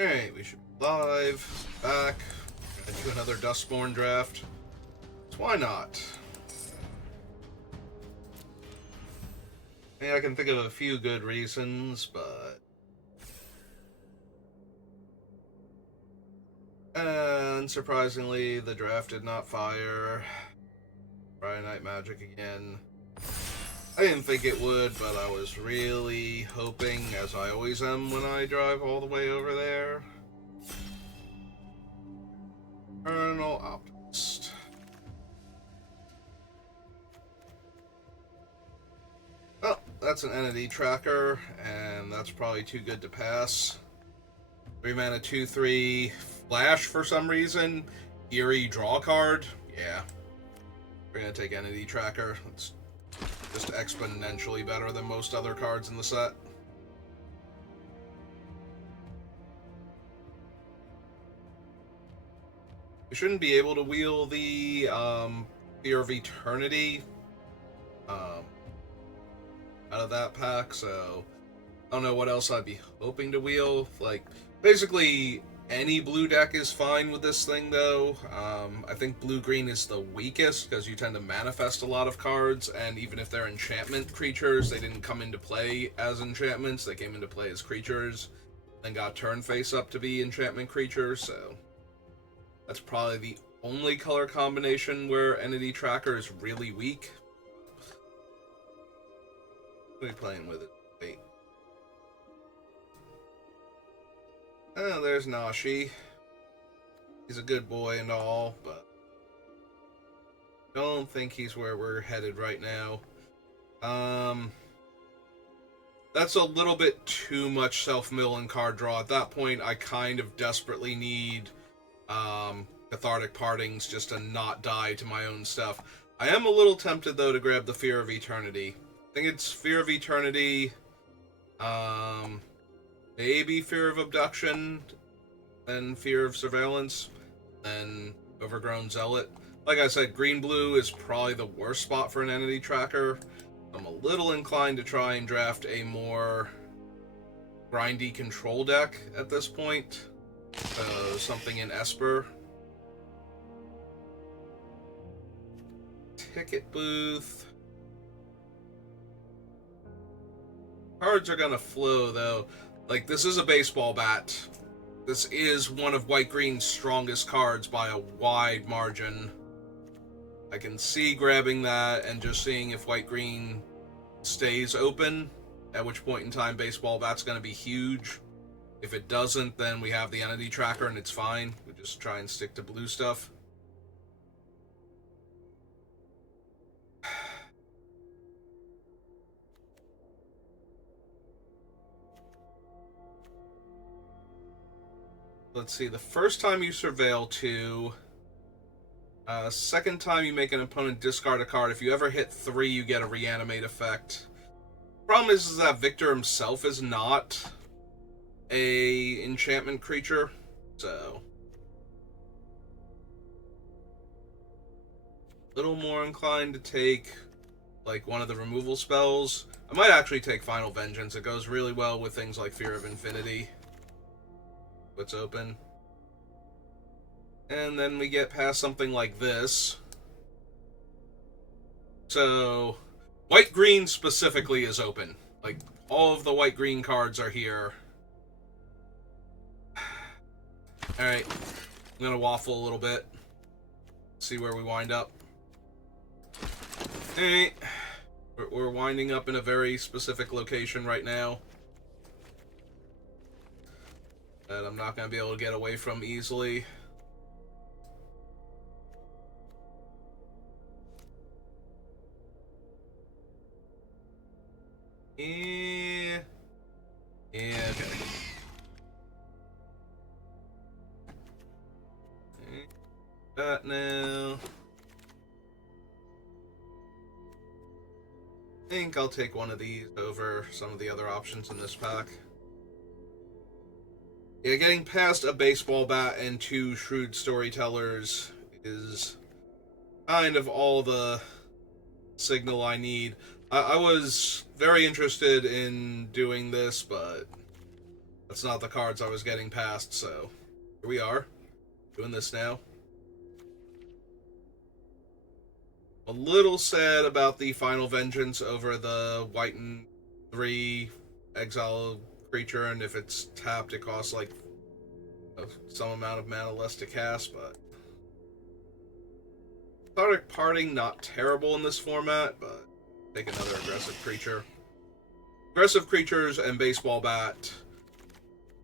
Alright, we should be live, back, gonna do another Duskmourn Draft. So why not? I mean, I can think of a few good reasons, but... unsurprisingly, the draft did not fire. Friday Night Magic again. I didn't think it would, but I was really hoping, as I always am when I drive all the way over there. Eternal Optimist. Well, that's an entity tracker, and that's probably too good to pass. 3 mana, 2/3, flash for some reason. Eerie draw card. Yeah. We're gonna take entity tracker. It's just exponentially better than most other cards in the set. We shouldn't be able to wheel the Fear of Eternity out of that pack, so I don't know what else I'd be hoping to wheel. Like, basically, any blue deck is fine with this thing, though. I think blue-green is the weakest, because you tend to manifest a lot of cards, and even if they're enchantment creatures, they didn't come into play as enchantments, they came into play as creatures, then got turn face up to be enchantment creatures, so that's probably the only color combination where Entity Tracker is really weak. What are we playing with it? Wait. Oh, there's Nashi. He's a good boy and all, but don't think he's where we're headed right now. That's a little bit too much self-mill and card draw. At that point, I kind of desperately need Cathartic Partings just to not die to my own stuff. I am a little tempted, though, to grab the Fear of Eternity. I think it's Fear of Eternity, maybe Fear of Abduction, then Fear of Surveillance, then Overgrown Zealot. Like I said, green-blue is probably the worst spot for an entity tracker. I'm a little inclined to try and draft a more grindy control deck at this point. So something in Esper. Ticket Booth. Cards are gonna flow, though. Like, this is a baseball bat. This is one of White-Green's strongest cards by a wide margin. I can see grabbing that and just seeing if White-Green stays open, at which point in time baseball bat's gonna be huge. If it doesn't, then we have the entity tracker and it's fine. We just try and stick to blue stuff. Let's see, the first time you surveil 2, second time you make an opponent discard a card. If you ever hit 3, you get a reanimate effect. Problem is that Victor himself is not a enchantment creature, so a little more inclined to take like one of the removal spells. I might actually take Final Vengeance. It goes really well with things like Fear of Infinity. What's open? And then we get past something like this. So White-Green specifically is open. Like, all of the White-Green cards are here. Alright, I'm gonna waffle a little bit. See where we wind up. Alright, we're winding up in a very specific location right now that I'm not gonna be able to get away from easily. Yeah, okay. That now. I think I'll take one of these over some of the other options in this pack. Yeah, getting past a baseball bat and 2 shrewd storytellers is kind of all the signal I need. I was very interested in doing this, but That's not the cards I was getting past, so here we are, doing this now. A little sad about the final vengeance over the white and 3 exile creature, and if it's tapped, it costs like some amount of mana less to cast, but Cathartic Parting, not terrible in this format, but take another aggressive creature. Aggressive creatures and Baseball Bat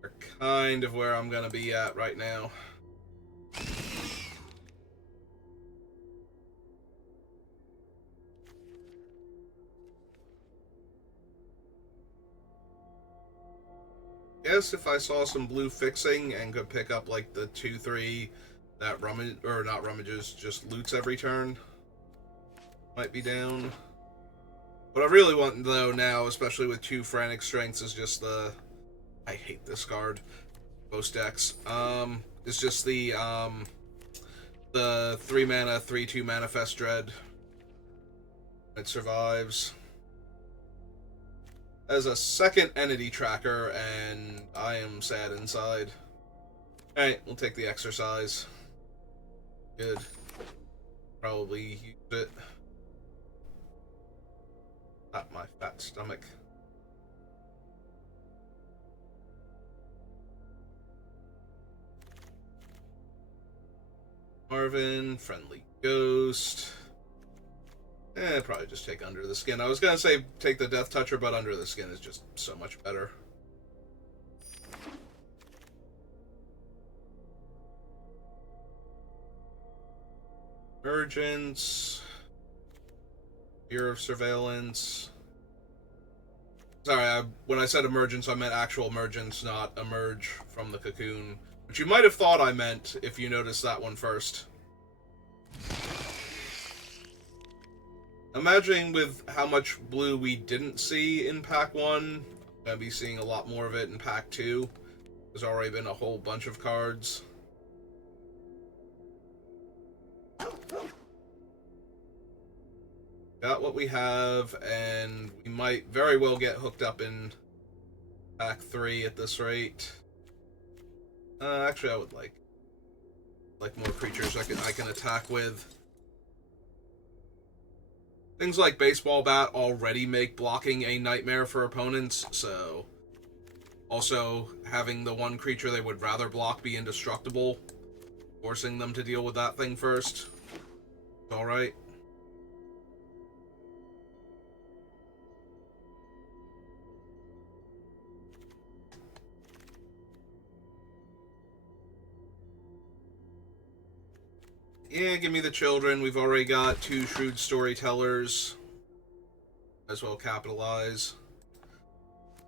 are kind of where I'm going to be at right now. Guess if I saw some blue fixing and could pick up like the 2-3 that rummage, or not rummages, just loots every turn, might be down. What I really want though now, especially with 2 Frantic Strengths, is just the, I hate this card, most decks, it's just the 3 mana, 3/2 Manifest Dread. It survives as a second entity tracker, and I am sad inside. Alright, we'll take the exercise. Good. Probably use it. Not my fat stomach. Marvin, Friendly Ghost. Probably just take Under the Skin. I was gonna say take the Death Toucher, but Under the Skin is just so much better. Emergence. Fear of Surveillance. Sorry, when I said emergence, I meant actual emergence, not emerge from the cocoon. Which you might have thought I meant if you noticed that one first. Imagining with how much blue we didn't see in Pack 1, I'm going to be seeing a lot more of it in Pack 2. There's already been a whole bunch of cards. Got what we have, and we might very well get hooked up in Pack 3 at this rate. Actually, I would like more creatures I can attack with. Things like Baseball Bat already make blocking a nightmare for opponents, so also having the one creature they would rather block be indestructible, forcing them to deal with that thing first. Alright. Yeah, give me the children. We've already got 2 Shrewd Storytellers. As well capitalize.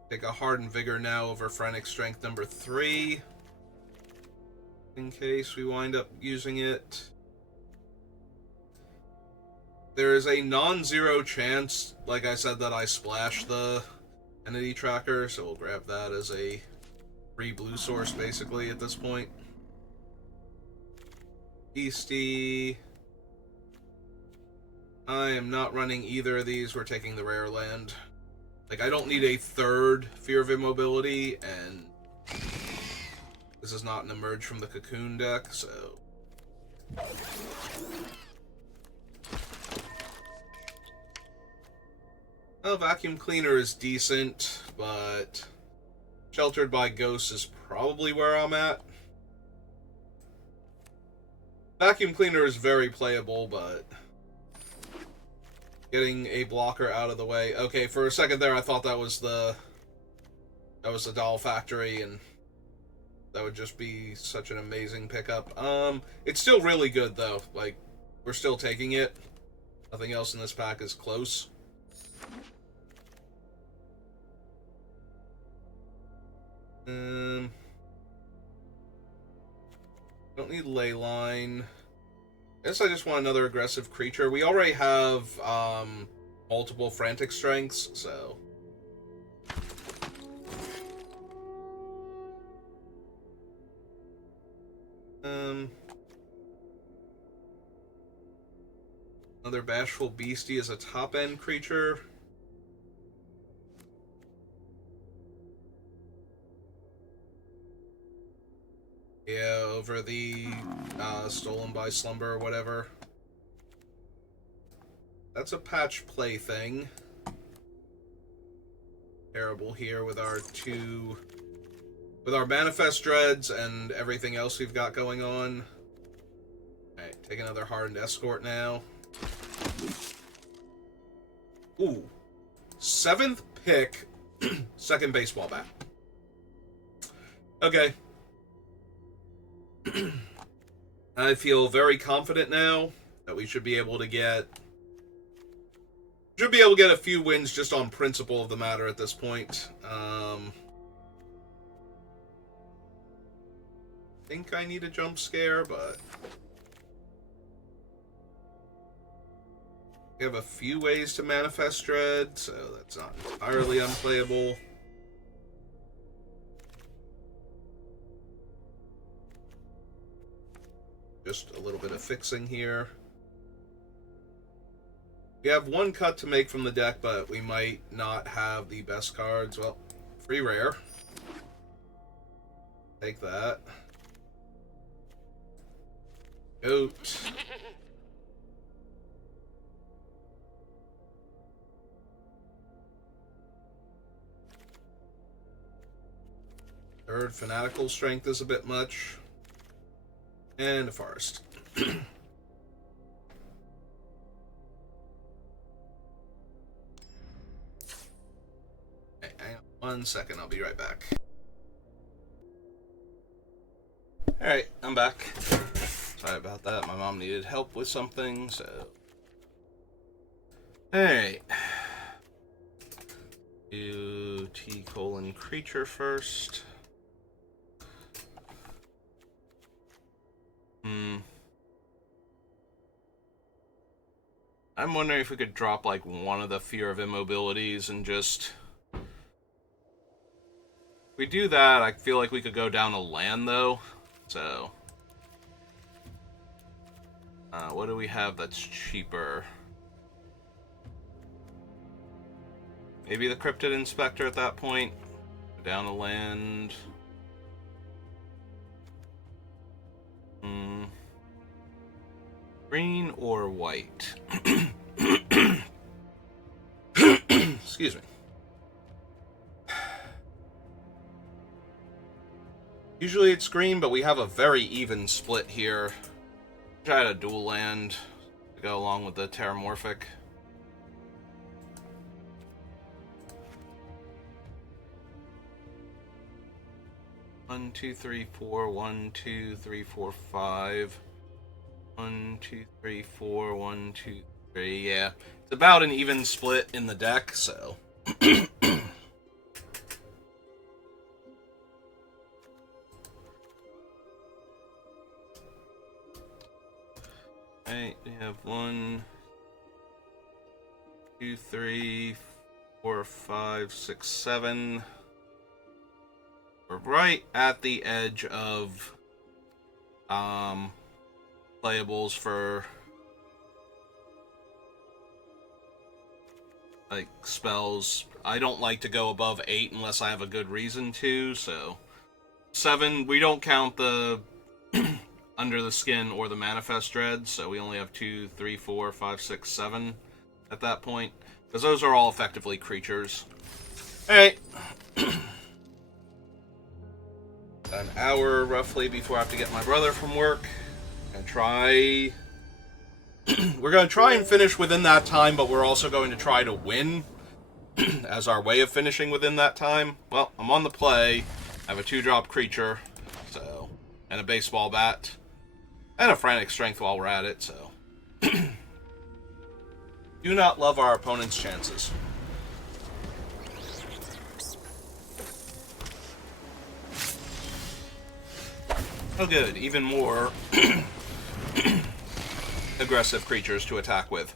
Take a Hardened Vigor now over Frantic Strength number 3. In case we wind up using it. There is a non-zero chance, like I said, that I splash the Entity Tracker, so we'll grab that as a free blue source, basically, at this point. Beastie. I am not running either of these. We're taking the rare land. Like, I don't need a third Fear of Immobility, and this is not an Emerge from the Cocoon deck, so... Well, Vacuum Cleaner is decent, but Sheltered by Ghosts is probably where I'm at. Vacuum Cleaner is very playable, but getting a blocker out of the way. Okay, for a second there, I thought that was the Doll Factory, and that would just be such an amazing pickup. It's still really good though. Like, we're still taking it. Nothing else in this pack is close. Don't need Leyline. I guess I just want another aggressive creature. We already have multiple Frantic Strengths, so... Another Bashful Beastie is a top-end creature. Yeah, over the Stolen by Slumber or whatever. That's a patch play thing. Terrible here with our Manifest Dreads and everything else we've got going on. Alright, take another Hardened Escort now. Ooh. 7th pick, 2nd baseball bat. Okay. I feel very confident now that we should be able to get a few wins just on principle of the matter at this point. I think I need a jump scare, but we have a few ways to Manifest Dread, so that's not entirely unplayable. Just a little bit of fixing here. We have one cut to make from the deck, but we might not have the best cards. Well, free rare. Take that. Goat. Third, Fanatical Strength is a bit much. And a Forest. Hey, hang on 1 second, I'll be right back. Alright, I'm back. Sorry about that, my mom needed help with something, so... Alright. Do T:(creature first. I'm wondering if we could drop, like, one of the Fear of Immobilities and just... If we do that, I feel like we could go down a land, though. So... what do we have that's cheaper? Maybe the Cryptid Inspector at that point. Down a land... Green or white? Excuse me. Usually it's green, but we have a very even split here. Try to dual land to go along with the Terramorphic. One, two, three, four. 1, 2, 3, 4, 5. 1, 2, 3, 4. 1, 2, 3. Yeah, it's about an even split in the deck, so. Alright, we have 1, 2, 3, 4, 5, 6, 7. We're right at the edge of playables for like spells. I don't like to go above 8 unless I have a good reason to, so 7, we don't count the Under the Skin or the Manifest Dread, so we only have 2, 3, 4, 5, 6, 7 at that point, because those are all effectively creatures. Alright. An hour roughly before I have to get my brother from work. And try... We're going to try and finish within that time, but we're also going to try to win as our way of finishing within that time. Well, I'm on the play. I have a 2-drop creature, so, and a baseball bat, and a Frantic Strength while we're at it, so. Do not love our opponent's chances. Oh good, even more aggressive creatures to attack with.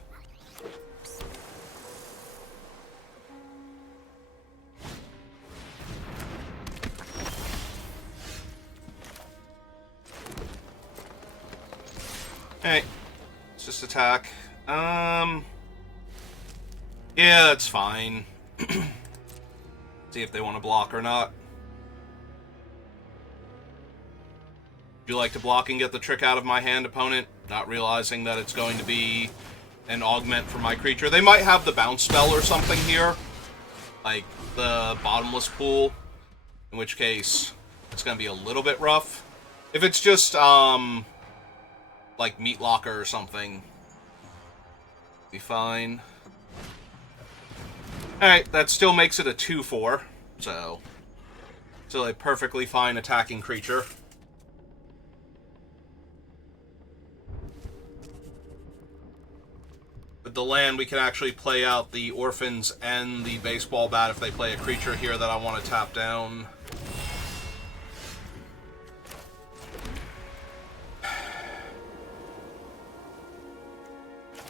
Alright, let's just attack. Yeah, that's fine. See if they want to block or not. Do you like to block and get the trick out of my hand, opponent? Not realizing that it's going to be an augment for my creature. They might have the bounce spell or something here, like the bottomless pool, in which case it's going to be a little bit rough. If it's just, like Meat Locker or something, be fine. Alright, that still makes it a 2/4, so still a perfectly fine attacking creature. With the land, we can actually play out the Orphans and the Baseball Bat if they play a creature here that I want to tap down.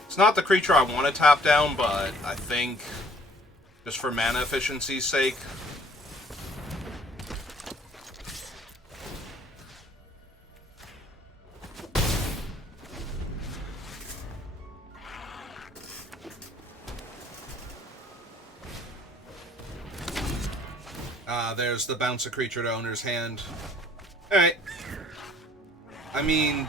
It's not the creature I want to tap down, but I think, just for mana efficiency's sake, there's the bounce a creature to owner's hand. Alright. I mean,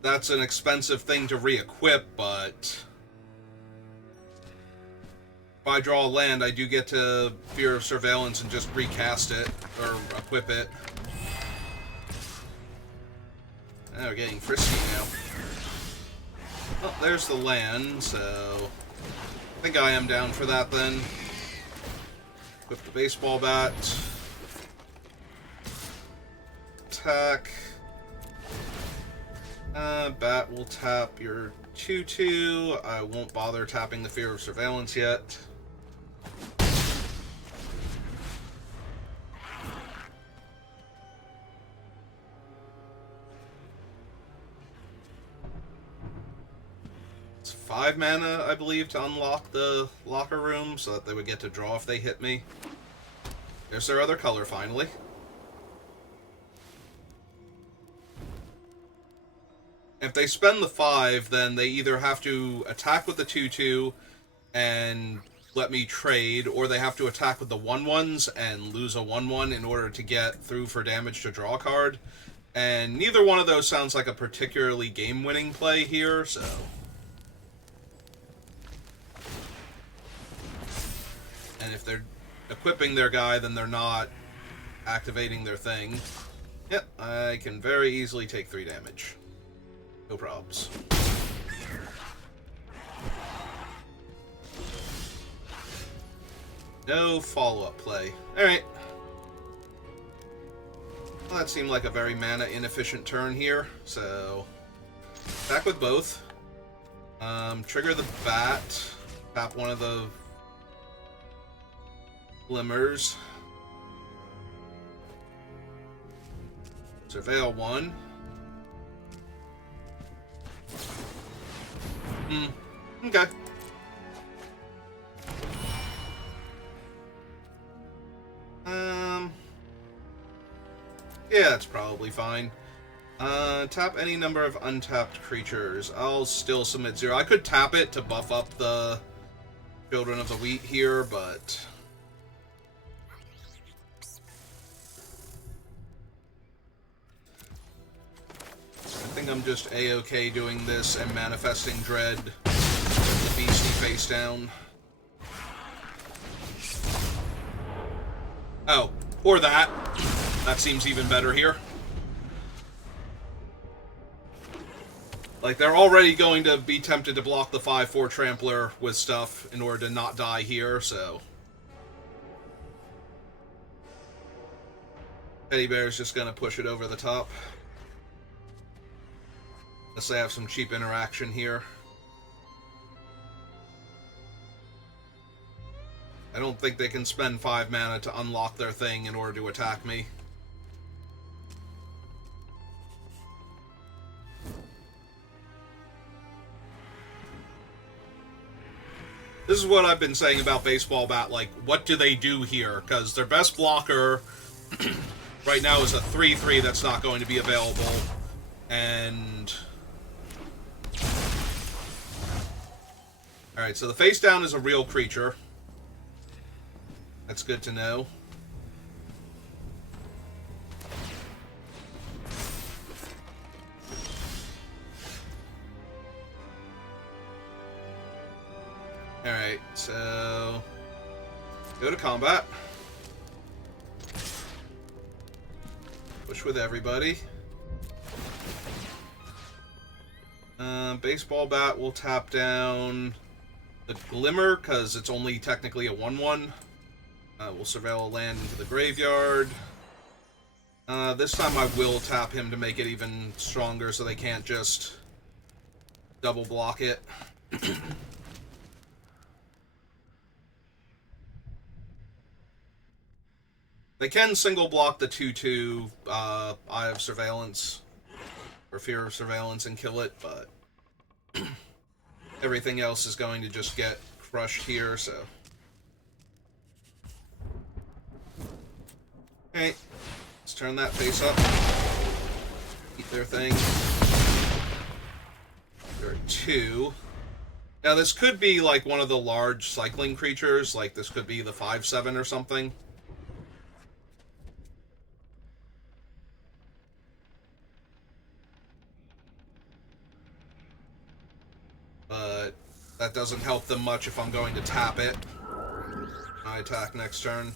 that's an expensive thing to re-equip, but if I draw a land, I do get to Fear of Surveillance and just recast it, or equip it. Now we're getting frisky now. Oh, there's the land, so I think I am down for that then. Equip the Baseball Bat. Attack. Bat will tap your 2/2. I won't bother tapping the Fear of Surveillance yet. It's 5 mana, I believe, to unlock the locker room so that they would get to draw if they hit me. There's their other color, finally. If they spend the 5, then they either have to attack with the 2/2 and let me trade, or they have to attack with the 1/1s and lose a 1/1 in order to get through for damage to draw a card. And neither one of those sounds like a particularly game-winning play here, so and if they're equipping their guy, then they're not activating their thing. Yep, I can very easily take 3 damage. No probs. No follow-up play. Alright. Well, that seemed like a very mana-inefficient turn here, so attack with both. Trigger the bat. Tap one of the glimmers. Surveil 1. Okay. Yeah, that's probably fine. Tap any number of untapped creatures. I'll still submit 0. I could tap it to buff up the Children of the Wheat here, but I think I'm just A-okay doing this and manifesting Dread with the Beastie face down. Oh, or that. That seems even better here. Like, they're already going to be tempted to block the 5/4 Trampler with stuff in order to not die here, so Teddy Bear's just gonna push it over the top. Unless they have some cheap interaction here. I don't think they can spend 5 mana to unlock their thing in order to attack me. This is what I've been saying about Baseball Bat, like, what do they do here? Because their best blocker right now is a 3/3 that's not going to be available. And alright, so the face down is a real creature. That's good to know. combat. Push with everybody. Baseball bat will tap down the Glimmer, because it's only technically a 1/1. We'll surveil a land into the graveyard. This time I will tap him to make it even stronger so they can't just double block it. They can single block the 2/2 Eye of Surveillance, or Fear of Surveillance, and kill it, but everything else is going to just get crushed here, so. Okay, let's turn that face up. Eat their thing. There are 2. Now this could be like one of the large cycling creatures, like this could be the 5/7 or something. But that doesn't help them much if I'm going to tap it. I attack next turn.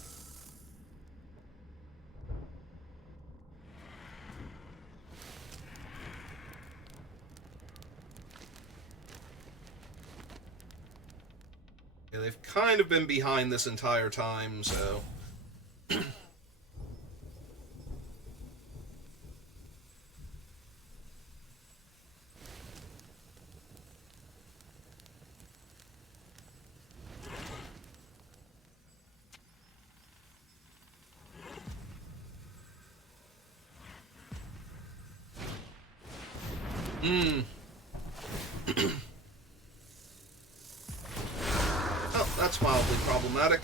Yeah, they've kind of been behind this entire time, so. Oh, that's mildly problematic.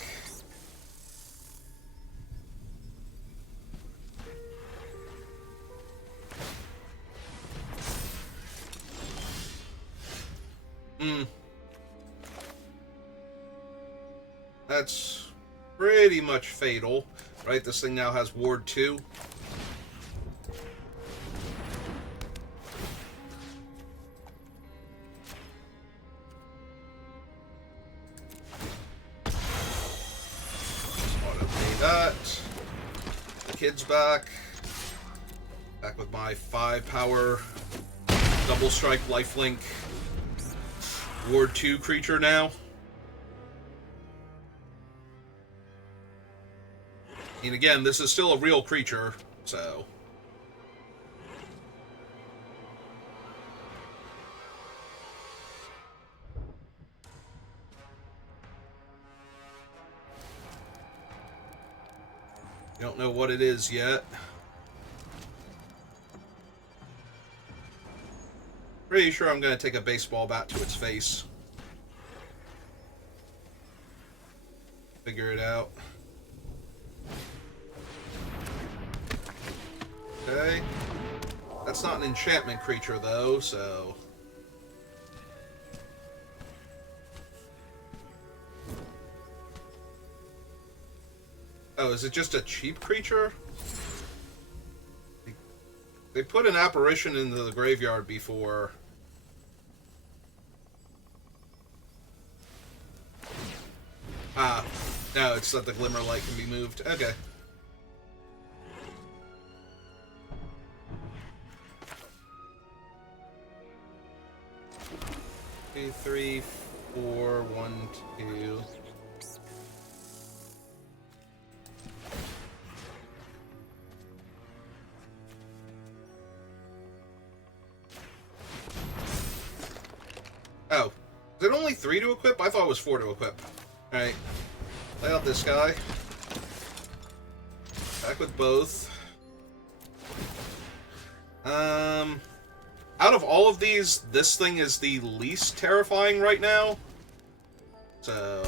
That's pretty much fatal, right? This thing now has Ward 2. That. The kid's back. Back with my 5-power double strike lifelink Ward 2 creature now. And again, this is still a real creature, so. Don't know what it is yet. Pretty sure I'm going to take a baseball bat to its face. Figure it out. Okay. That's not an enchantment creature, though, so. Oh, is it just a cheap creature? They put an apparition into the graveyard before. Ah, no, it's that the Glimmer Light can be moved. Okay. Two, 3, 4, 1, 2. Oh, is it only 3 to equip? I thought it was 4 to equip. Alright, lay out this guy. Back with both. Out of all of these, this thing is the least terrifying right now. So.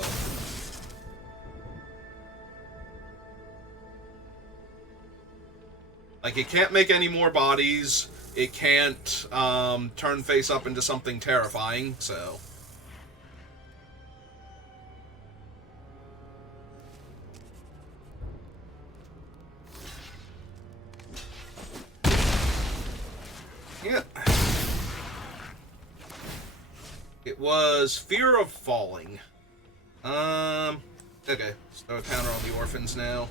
Like, it can't make any more bodies. It can't turn face up into something terrifying, so. Yeah. It was Fear of Falling. Okay, let's throw a counter on the orphans now.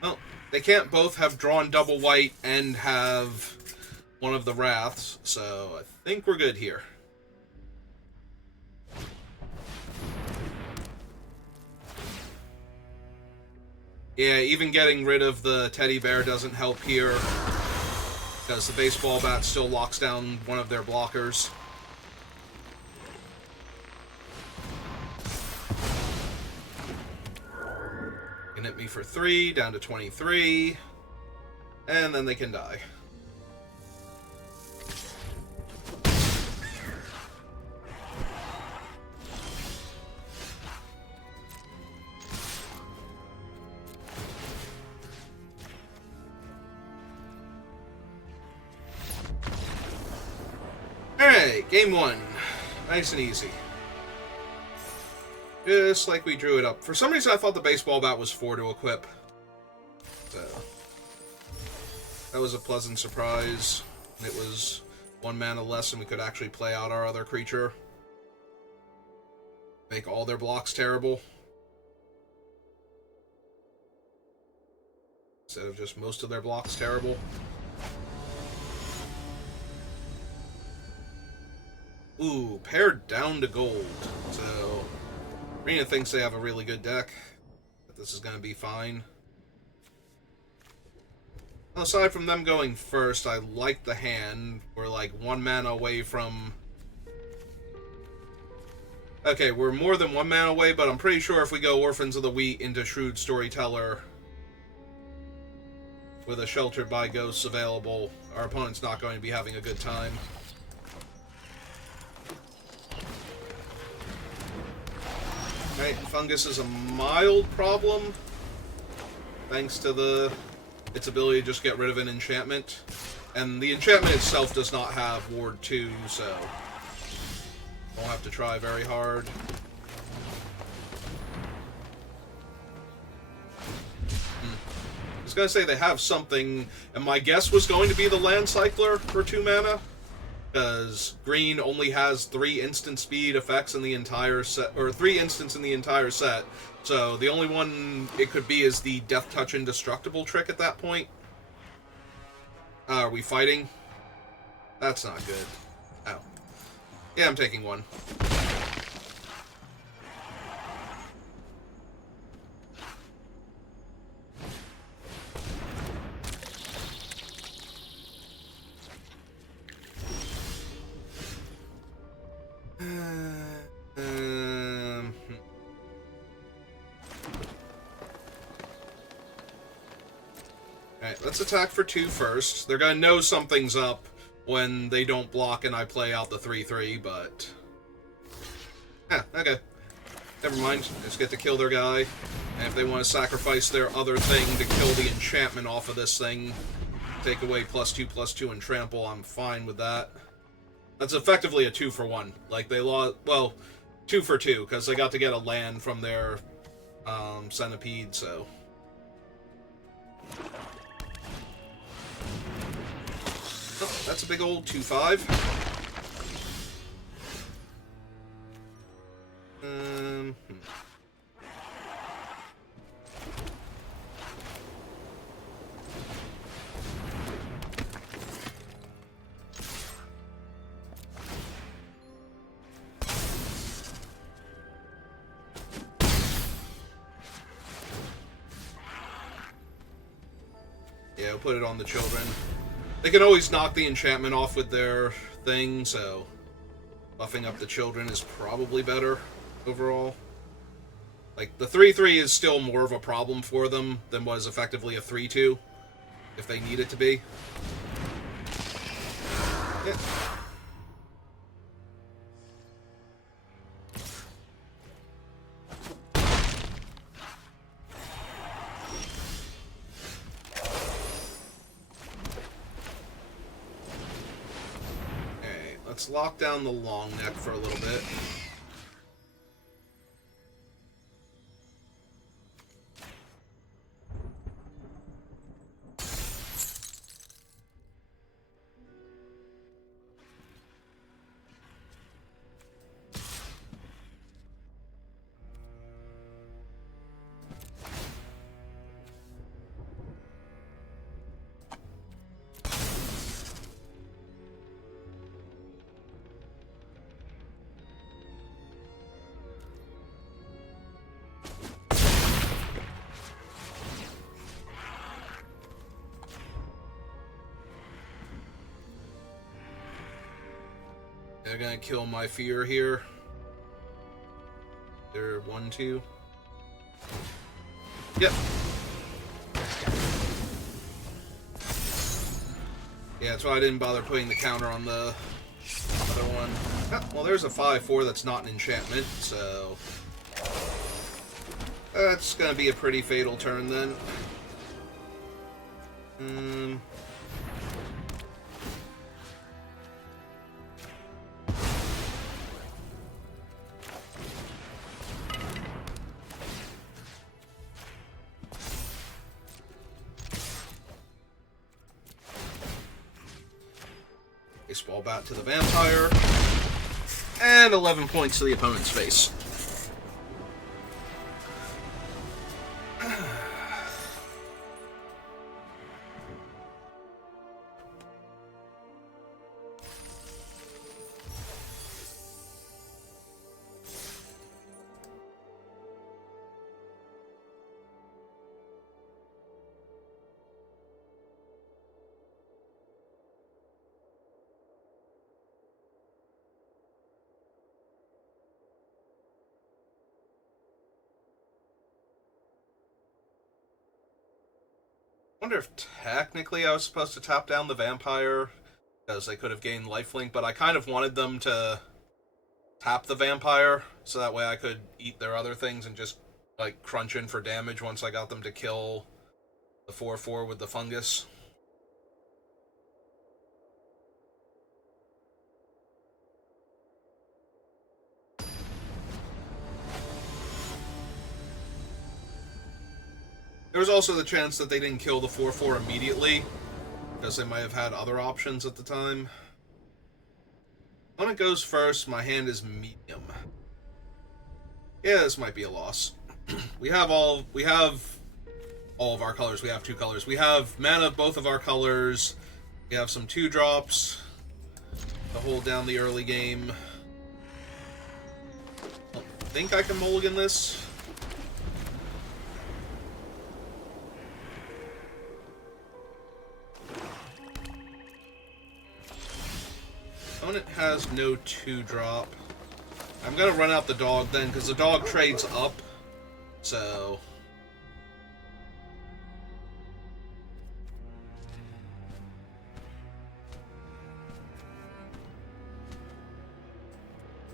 Well, they can't both have drawn double white and have one of the Wraths, so I think we're good here. Yeah, even getting rid of the teddy bear doesn't help here, because the baseball bat still locks down one of their blockers. Can hit me for 3, down to 23, and then they can die. Alright, game 1. Nice and easy. Just like we drew it up. For some reason I thought the baseball bat was 4 to equip. So that was a pleasant surprise. It was 1 mana less and we could actually play out our other creature. Make all their blocks terrible. Instead of just most of their blocks terrible. Ooh, pared down to gold. So Rena thinks they have a really good deck. That this is going to be fine. Aside from them going first, I like the hand. We're like 1 mana away from... Okay, we're more than 1 mana away, but I'm pretty sure if we go Orphans of the Wheat into Shrewd Storyteller with a Sheltered by Ghosts available, our opponent's not going to be having a good time. Right, Fungus is a mild problem, thanks to its ability to just get rid of an enchantment. And the enchantment itself does not have Ward 2, so won't have to try very hard. I was going to say they have something, and my guess was going to be the Land Cycler for 2 mana. Because green only has 3 instant speed effects in the entire set, or 3 instants in the entire set. So the only one it could be is the Death Touch Indestructible trick at that point. Are we fighting? That's not good. Oh. Yeah, I'm taking 1. Alright, let's attack for 2 first. They're gonna know something's up when they don't block and I play out the 3/3, but... Yeah, okay. Never mind. Just get to kill their guy. And if they want to sacrifice their other thing to kill the enchantment off of this thing, take away +2/+2 and trample, I'm fine with that. That's effectively a 2 for 1. Like, they lost... Well, 2 for 2, because they got to get a land from their centipede, so... Oh, that's a big old 2/5. Yeah, we'll put it on the children. They can always knock the enchantment off with their thing, so buffing up the children is probably better overall. Like, the 3/3 is still more of a problem for them than was effectively a 3/2, if they need it to be. Yeah. Let's lock down the long neck for a little bit. They're gonna kill my fear here. They're 1-2. Yep. Yeah, that's why I didn't bother putting the counter on the other one. Oh, well, there's a 5-4 that's not an enchantment, so that's gonna be a pretty fatal turn then. Baseball bat to the vampire. And 11 points to the opponent's face. I wonder if technically I was supposed to tap down the vampire, because they could have gained lifelink, but I kind of wanted them to tap the vampire, so that way I could eat their other things and just, like, crunch in for damage once I got them to kill the 4-4 with the fungus. There was also the chance that they didn't kill the 4-4 immediately, because they might have had other options at the time. When it goes first, my hand is medium. Yeah, this might be a loss. we have all of our colors. We have 2 colors. We have mana of both of our colors. We have some 2-drops to hold down the early game. I think I can mulligan this. Opponent has no 2-drop. I'm gonna run out the dog then, because the dog trades up, so...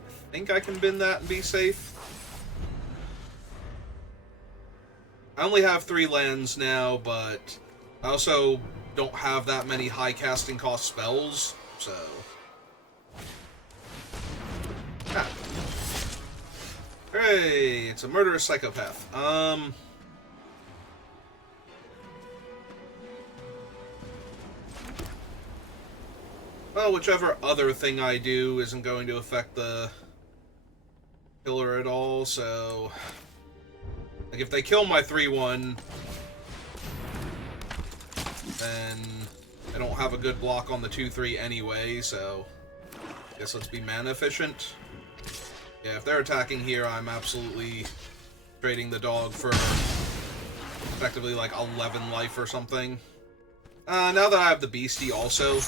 I think I can bin that and be safe. I only have 3 lands now, but I also don't have that many high casting cost spells, so... Ah. Hey, it's a murderous psychopath. Well, whichever other thing I do isn't going to affect the killer at all, so... Like, if they kill my 3-1, then I don't have a good block on the 2-3 anyway, so... I guess let's be mana efficient. Yeah, if they're attacking here, I'm absolutely trading the dog for effectively like 11 life or something. Now that I have the beastie also,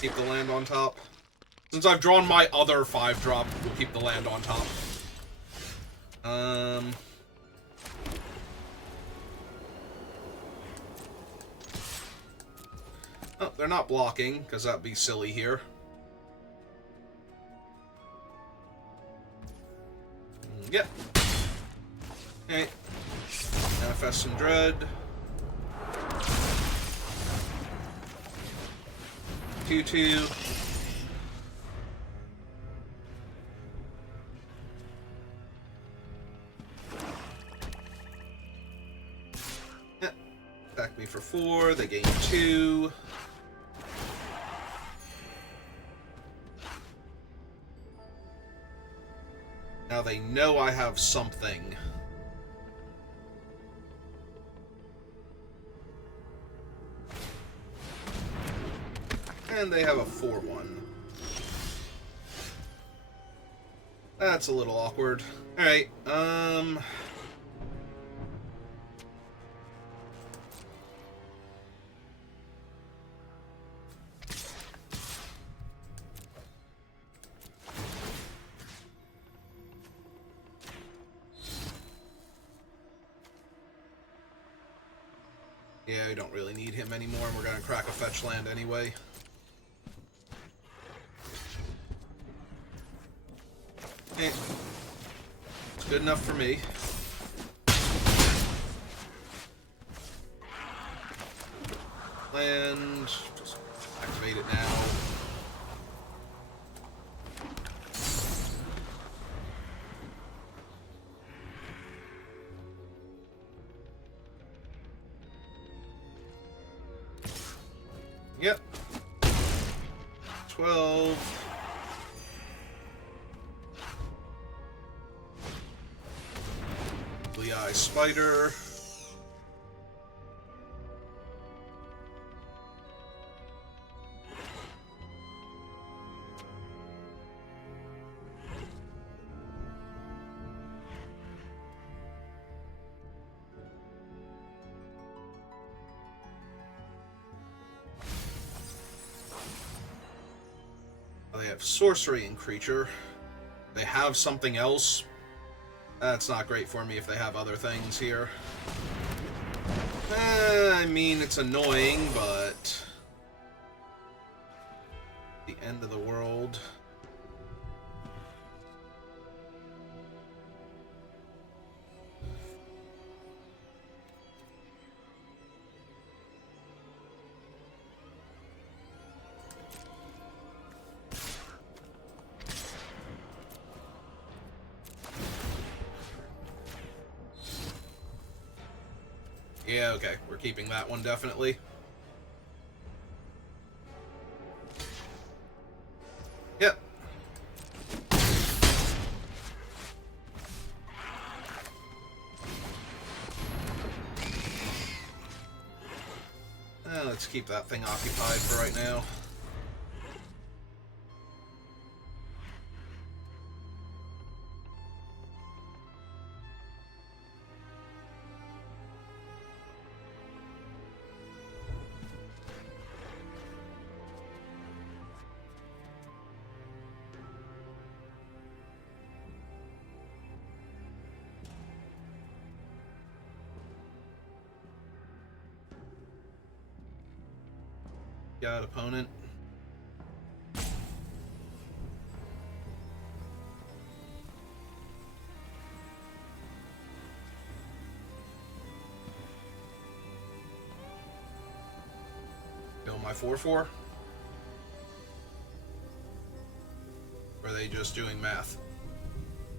keep the land on top. Since I've drawn my other 5-drop, we'll keep the land on top. Oh, they're not blocking, because that'd be silly here. Yep. Okay. Manifest some dread. 2-2. Yep. Attack me for 4. They gain 2. Now they know I have something. And they have a 4-1. That's a little awkward. Alright, Yeah, I don't really need him anymore, and we're going to crack a fetch land anyway. Eh. It's good enough for me. Land. Just activate it now. Yep. 12. Eye Spider. They have sorcery and creature. They have something else. That's not great for me if they have other things here. I mean, it's annoying, but... the end of the world. Yeah, okay. We're keeping that one, definitely. Yep. Let's keep that thing occupied for right now. Got opponent. Kill my 4/4? Or are they just doing math?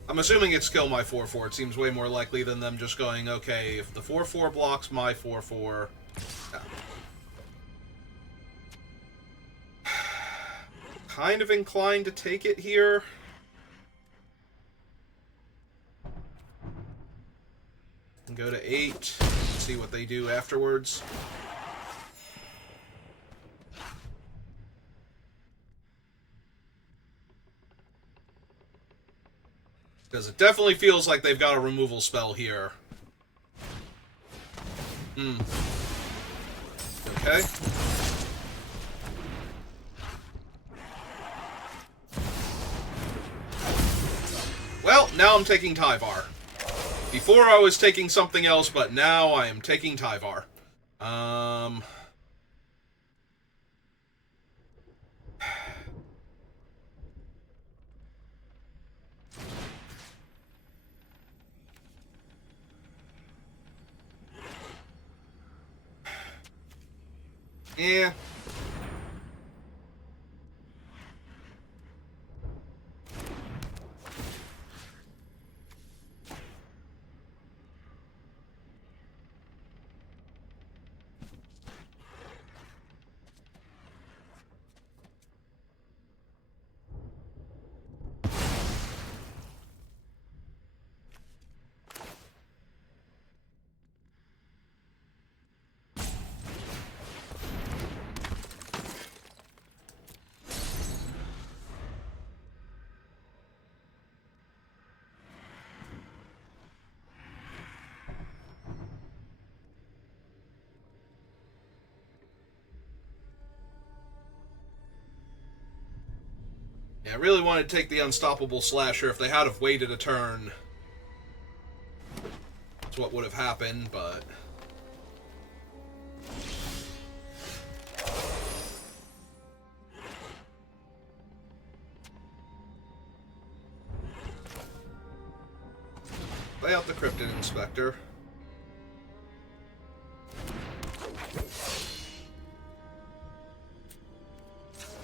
I'm assuming it's kill my 4/4. It seems way more likely than them just going, okay, if the 4/4 blocks my 4/4... Yeah. Kind of inclined to take it here. And go to 8. See what they do afterwards. Because it definitely feels like they've got a removal spell here. Okay. Well, now I'm taking Tyvar. Before I was taking something else, but now I am taking Tyvar. Yeah. Yeah, I really wanted to take the Unstoppable Slasher. If they had have waited a turn, that's what would have happened, but... Play out the Cryptid Inspector.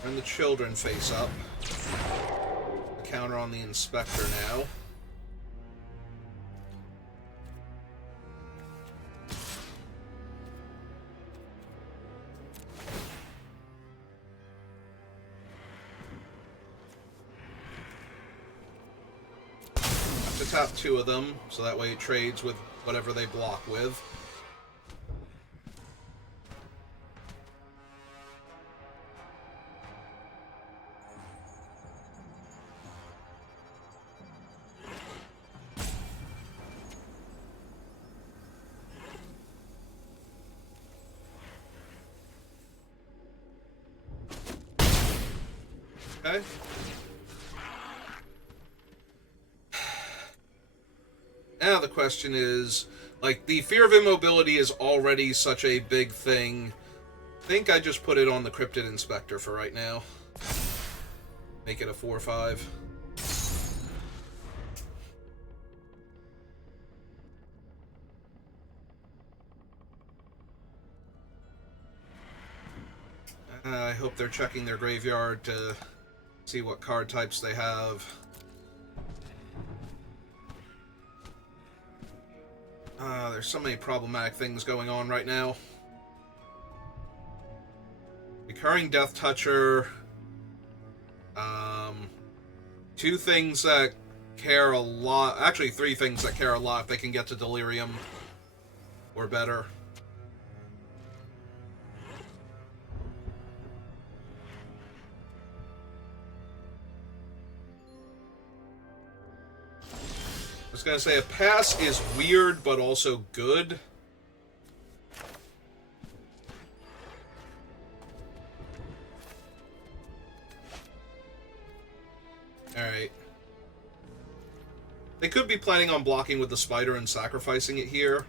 And the children face up. The counter on the Inspector now. Have to tap 2 of them, so that way it trades with whatever they block with. Okay. Now the question is, like, the fear of immobility is already such a big thing. I think I just put it on the Cryptid Inspector for right now. Make it a 4/5. I hope they're checking their graveyard to see what card types they have. There's so many problematic things going on right now. Recurring Death Toucher. 2 things that care a lot. Actually, 3 things that care a lot if they can get to Delirium or better. I was gonna say, a pass is weird, but also good. Alright. They could be planning on blocking with the spider and sacrificing it here.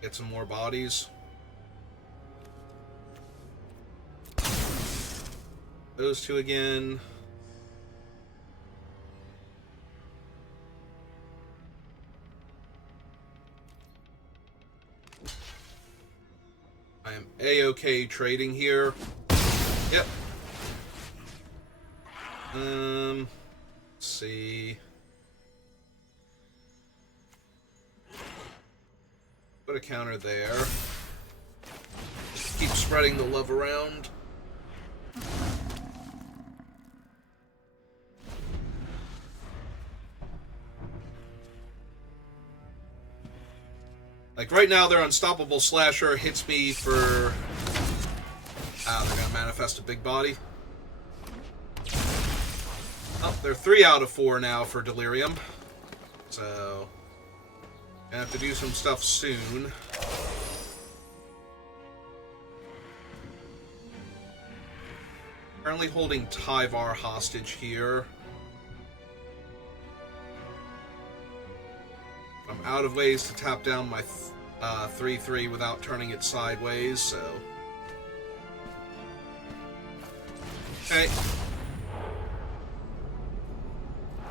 Get some more bodies. Those 2 again. I am A-okay trading here. Yep. Let's see. Put a counter there. Just keep spreading the love around. Like, right now, their Unstoppable Slasher hits me for... they're gonna manifest a big body. Oh, they're 3 out of 4 now for Delirium. So... I have to do some stuff soon. Currently holding Tyvar hostage here. I'm out of ways to tap down my 3/3 without turning it sideways, so... Okay.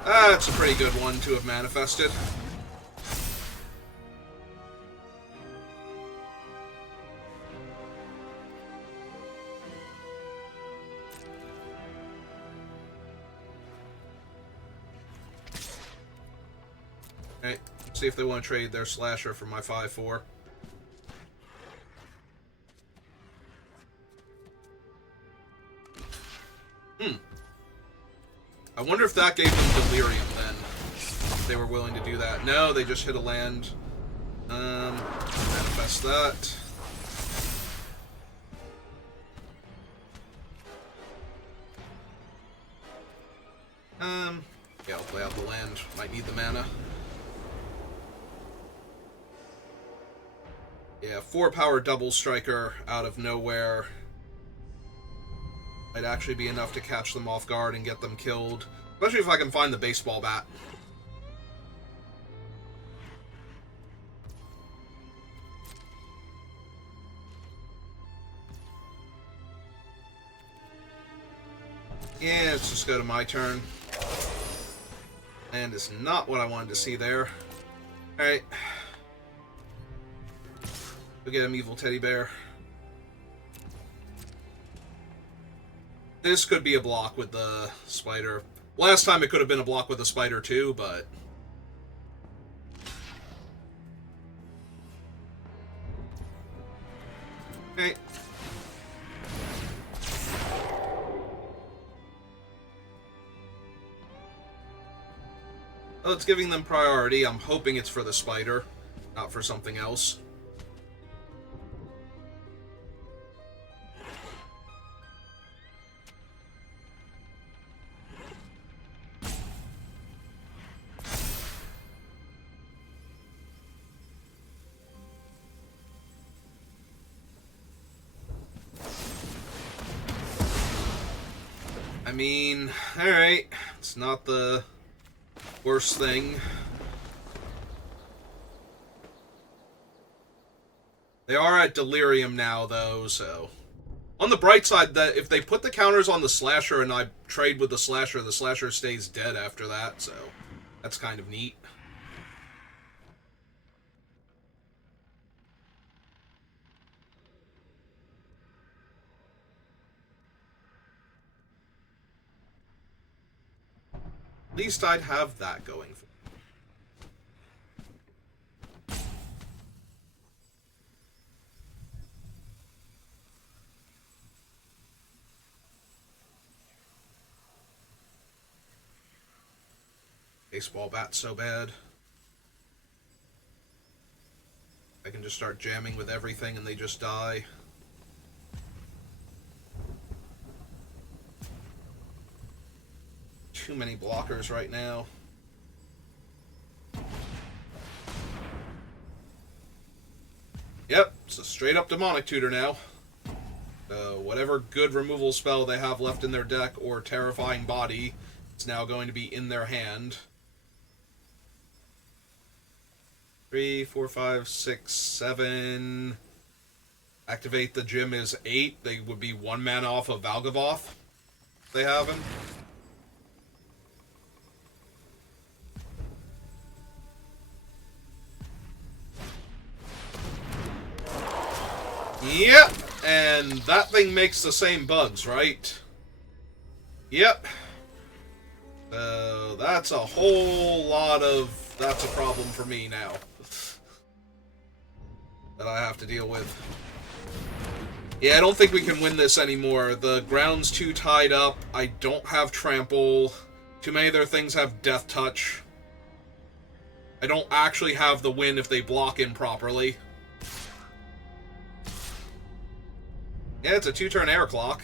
That's a pretty good one to have manifested. Okay, see if they want to trade their slasher for my 5/4. I wonder if that gave them Delirium then. If they were willing to do that. No, they just hit a land. Manifest that. Yeah, I'll play out the land. Might need the mana. Yeah, 4-power double striker out of nowhere. Might actually be enough to catch them off guard and get them killed. Especially if I can find the baseball bat. Yeah, let's just go to my turn. And it's not what I wanted to see there. Alright. Go get him, evil teddy bear. This could be a block with the spider. Last time it could have been a block with the spider too, but... Okay. Well, it's giving them priority. I'm hoping it's for the spider, not for something else. I mean, alright. It's not the worst thing. They are at delirium now, though, so... On the bright side, that if they put the counters on the slasher and I trade with the slasher stays dead after that, so... That's kind of neat. At least I'd have that going for me. Baseball bat's so bad. I can just start jamming with everything and they just die. Too many blockers right now. Yep, it's a straight up demonic tutor now. Whatever good removal spell they have left in their deck or terrifying body, it's now going to be in their hand. 3, 4, 5, 6, 7. Activate the gym is 8. They would be 1 mana off of Valgavoth. They have him. Yep, and that thing makes the same bugs, right? Yep. That's a whole lot of... That's a problem for me now. That I have to deal with. Yeah, I don't think we can win this anymore. The ground's too tied up. I don't have trample. Too many of their things have death touch. I don't actually have the win if they block in properly. Yeah, it's a 2-turn air clock.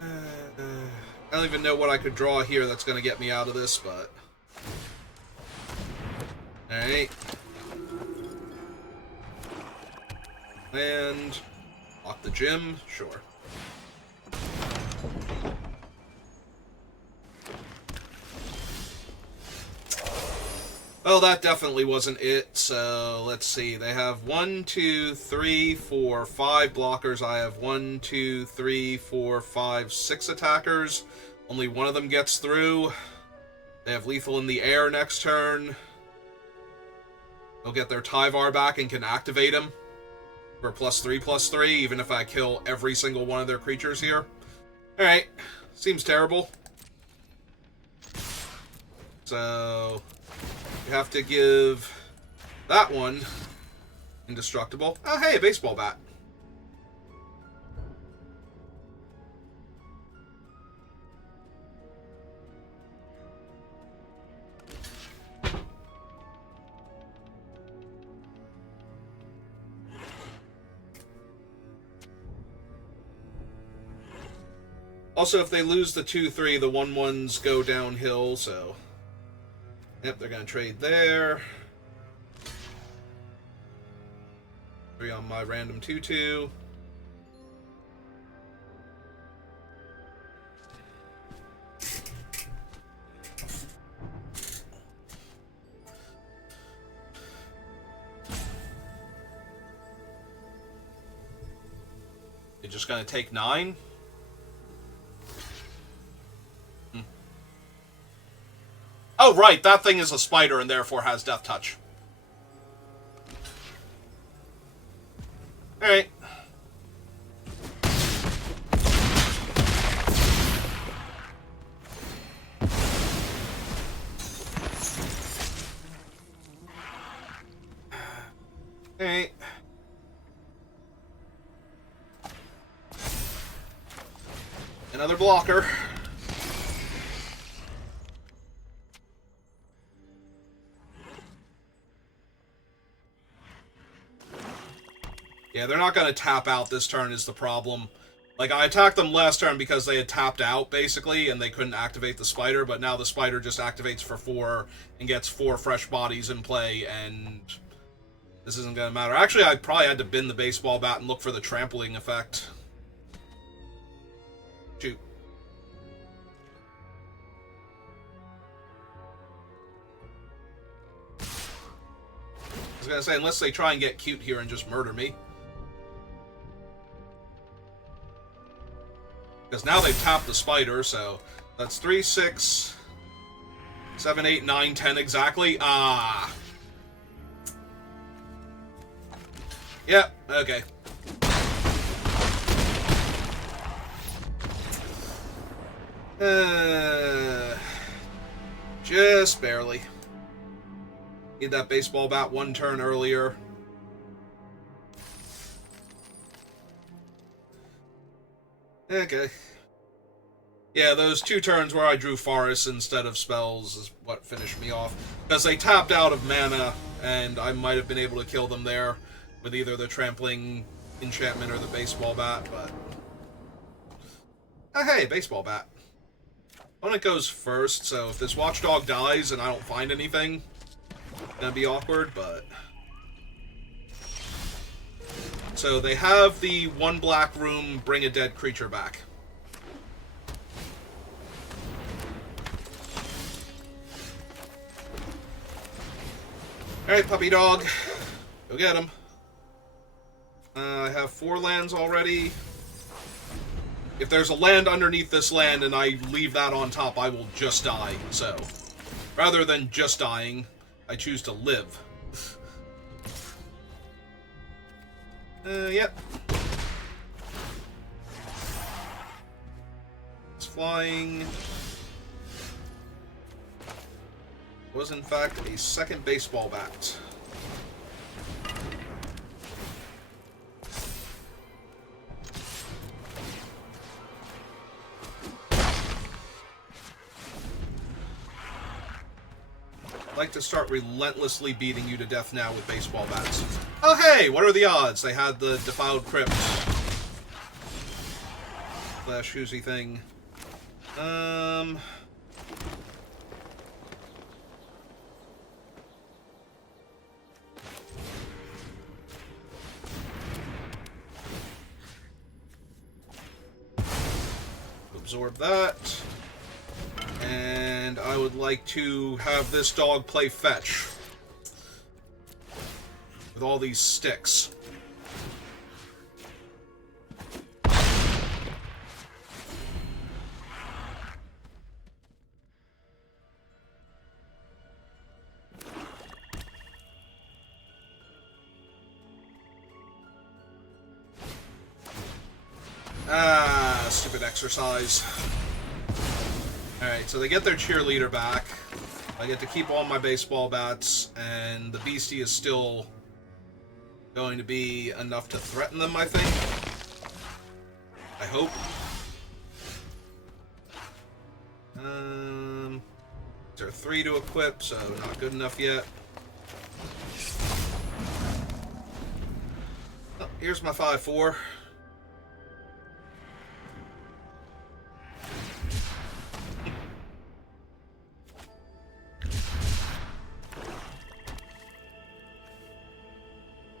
I don't even know what I could draw here that's going to get me out of this, but... Alright. And... Lock the gym? Sure. Well, that definitely wasn't it, so let's see. They have 1, 2, 3, 4, 5 blockers. I have 1, 2, 3, 4, 5, 6 attackers. Only one of them gets through. They have lethal in the air next turn. They'll get their Tyvar back and can activate him for +3/+3, even if I kill every single one of their creatures here. Alright, seems terrible. So... You have to give that one indestructible. Oh, hey, a baseball bat. Also, if they lose the 2/3, the 1/1s go downhill, so... Yep, they're going to trade there. 3 on my random 2/2. just gonna take 9. Oh, right, that thing is a spider and therefore has Death Touch. Alright. Alright. Another blocker. Yeah, they're not going to tap out this turn is the problem. Like, I attacked them last turn because they had tapped out, basically, and they couldn't activate the spider, but now the spider just activates for 4 and gets 4 fresh bodies in play, and this isn't going to matter. Actually, I probably had to bend the baseball bat and look for the trampling effect. Shoot. I was going to say, unless they try and get cute here and just murder me. Because now they've tapped the spider, so that's 3, 6, 7, 8, 9, 10 exactly. Ah. Yep, yeah, okay. Just barely. Need that baseball bat 1 turn earlier. Okay. Yeah, those 2 turns where I drew forests instead of spells is what finished me off. Because they tapped out of mana, and I might have been able to kill them there with either the trampling enchantment or the baseball bat, but... Oh, hey, baseball bat. Opponent goes first, so if this watchdog dies and I don't find anything, it's gonna be awkward, but... So they have the 1 black room, bring a dead creature back. Alright, puppy dog. Go get him. I have 4 lands already. If there's a land underneath this land and I leave that on top, I will just die. So, rather than just dying, I choose to live. Yep. It's flying. Was in fact a second baseball bat. I'd like to start relentlessly beating you to death now with baseball bats. Oh hey, what are the odds? They had the Defiled Crypt flash hoozy thing. Absorb that. And I would like to have this dog play fetch with all these sticks. Ah, stupid exercise. Alright, so they get their cheerleader back. I get to keep all my baseball bats, and the beastie is still going to be enough to threaten them, I think. I hope. There are 3 to equip, so not good enough yet. Oh, here's my 5/4.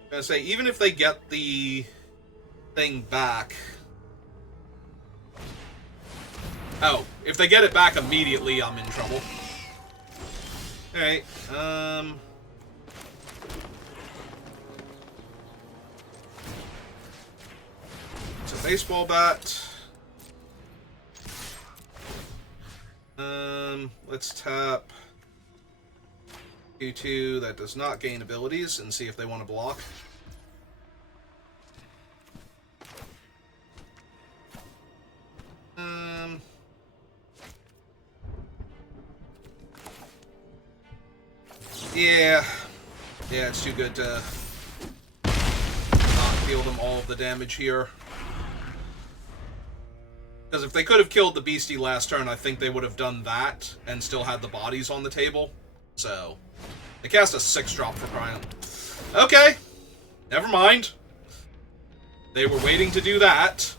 I was gonna say, even if they get the thing back... Oh, if they get it back immediately, I'm in trouble. Alright, It's a baseball bat. Let's tap Q2 that does not gain abilities and see if they want to block. Yeah. Yeah, it's too good to not deal them all of the damage here. Because if they could have killed the beastie last turn, I think they would have done that and still had the bodies on the table. So, they cast a 6-drop for crying. Okay, never mind. They were waiting to do that.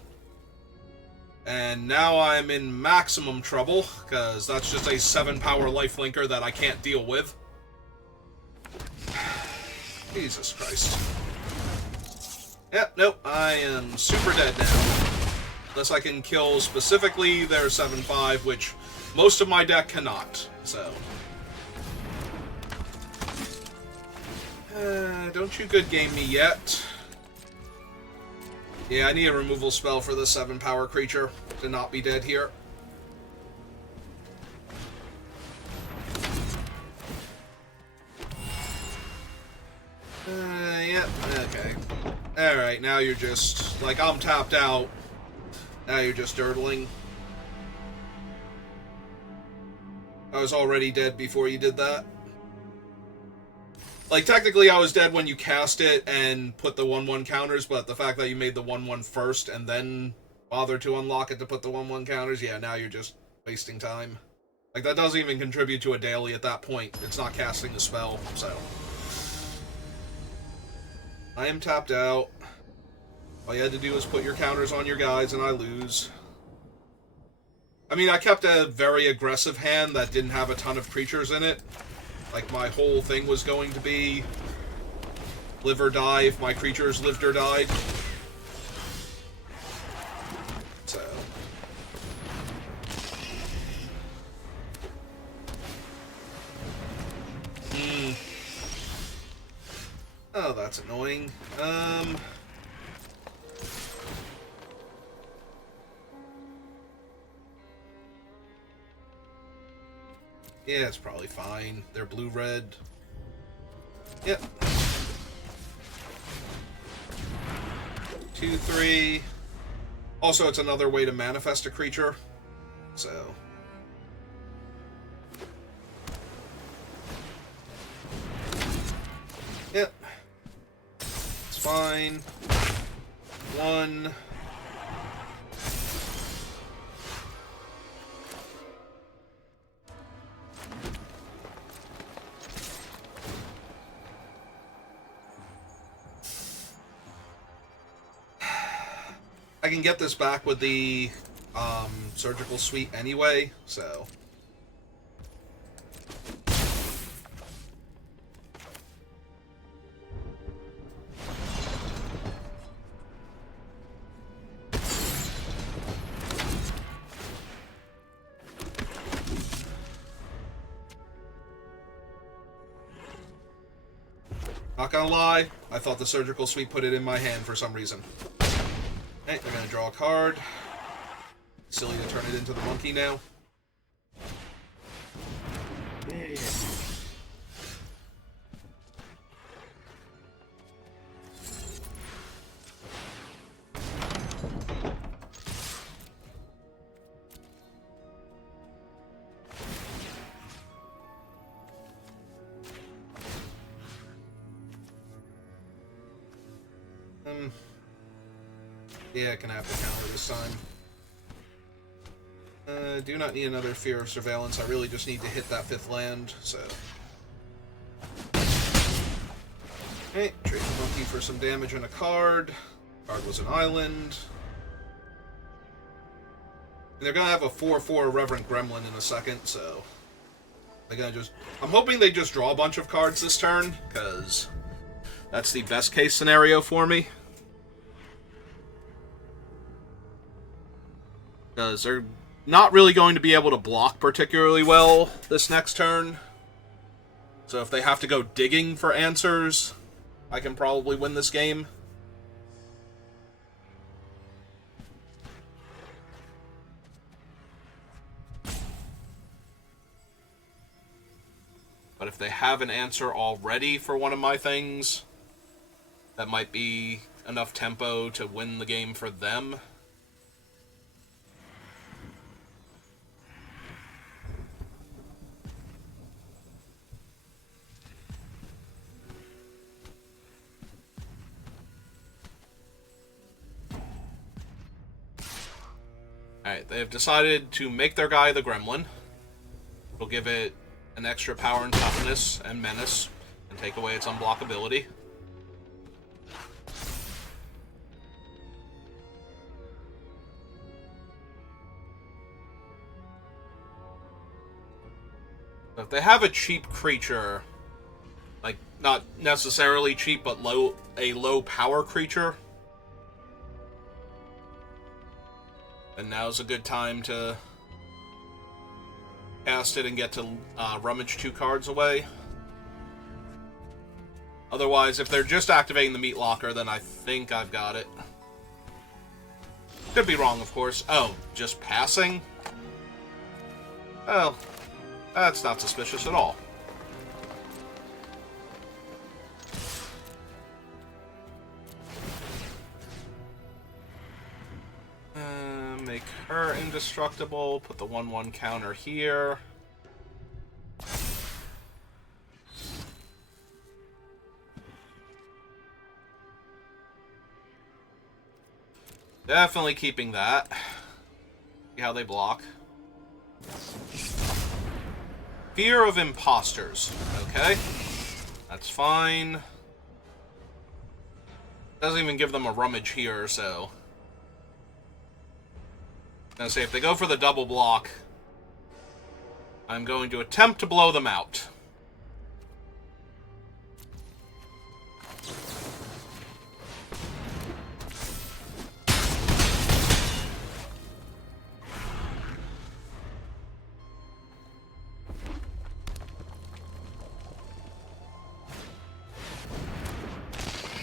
And now I'm in maximum trouble, because that's just a 7-power lifelinker that I can't deal with. Jesus Christ. Yep, nope, I am super dead now. Unless I can kill specifically their 7/5, which most of my deck cannot, so. Don't you good game me yet. Yeah, I need a removal spell for the 7-power creature to not be dead here. Yep, okay. Alright, now you're just, like, I'm tapped out. Now you're just dirtling. I was already dead before you did that. Like, technically I was dead when you cast it and put the 1/1 counters, but the fact that you made the 1/1 first and then bothered to unlock it to put the 1/1 counters, yeah, now you're just wasting time. Like, that doesn't even contribute to a daily at that point. It's not casting the spell, so. I am tapped out. All you had to do was put your counters on your guys, and I lose. I mean, I kept a very aggressive hand that didn't have a ton of creatures in it. Like, my whole thing was going to be live or die if my creatures lived or died. So. Oh, that's annoying. Yeah, it's probably fine. They're blue-red. Yep. 2, 3. Also, it's another way to manifest a creature. So. Yep. It's fine. 1. I can get this back with the surgical suite anyway, so. Not gonna lie, I thought the surgical suite put it in my hand for some reason. Okay, they're gonna draw a card. Silly to turn it into the monkey now. Yeah. Yeah, I can have the counter this time. Do not need another Fear of Surveillance. I really just need to hit that 5th land, so. Okay, trade the monkey for some damage and a card. Card was an island. And they're gonna have a 4/4 Reverent Gremlin in a second, so. They're gonna just. I'm hoping they just draw a bunch of cards this turn, because that's the best case scenario for me. Because they're not really going to be able to block particularly well this next turn. So if they have to go digging for answers, I can probably win this game. But if they have an answer already for one of my things, that might be enough tempo to win the game for them. Alright, they have decided to make their guy the Gremlin. It'll give it an extra power and toughness and menace, and take away its unblockability. So if they have a cheap creature, like, not necessarily cheap, but a low power creature, and now's a good time to cast it and get to rummage 2 cards away. Otherwise, if they're just activating the Meat Locker, then I think I've got it. Could be wrong, of course. Oh, just passing? Well, that's not suspicious at all. Make her indestructible, put the 1/1 counter here. Definitely keeping that. See how they block. Fear of imposters. Okay. That's fine. Doesn't even give them a rummage here, so... I'm gonna say, if they go for the double block, I'm going to attempt to blow them out.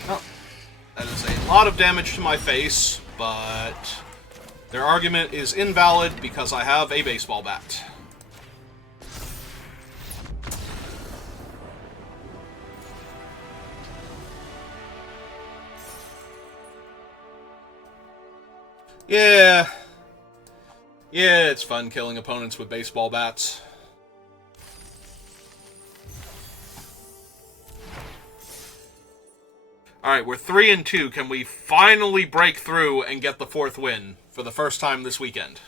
Oh, that is a lot of damage to my face, but... their argument is invalid because I have a baseball bat. Yeah. Yeah, it's fun killing opponents with baseball bats. Alright, we're 3-2. Can we finally break through and get the 4th win for the first time this weekend?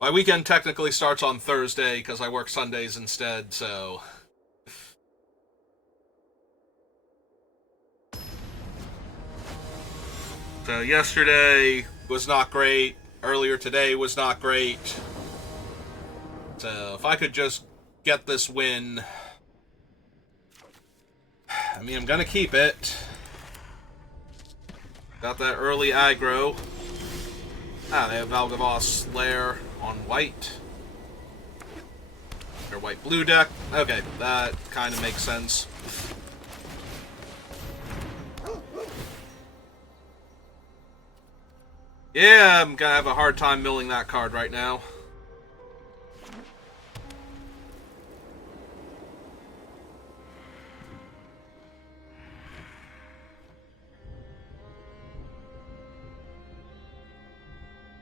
My weekend technically starts on Thursday because I work Sundays instead, so... So yesterday was not great. Earlier today was not great. So if I could just get this win... I mean, I'm gonna keep it. Got that early aggro. Ah, they have Valgavoss Lair on white. Their white-blue deck. Okay, that kind of makes sense. Yeah, I'm gonna have a hard time milling that card right now.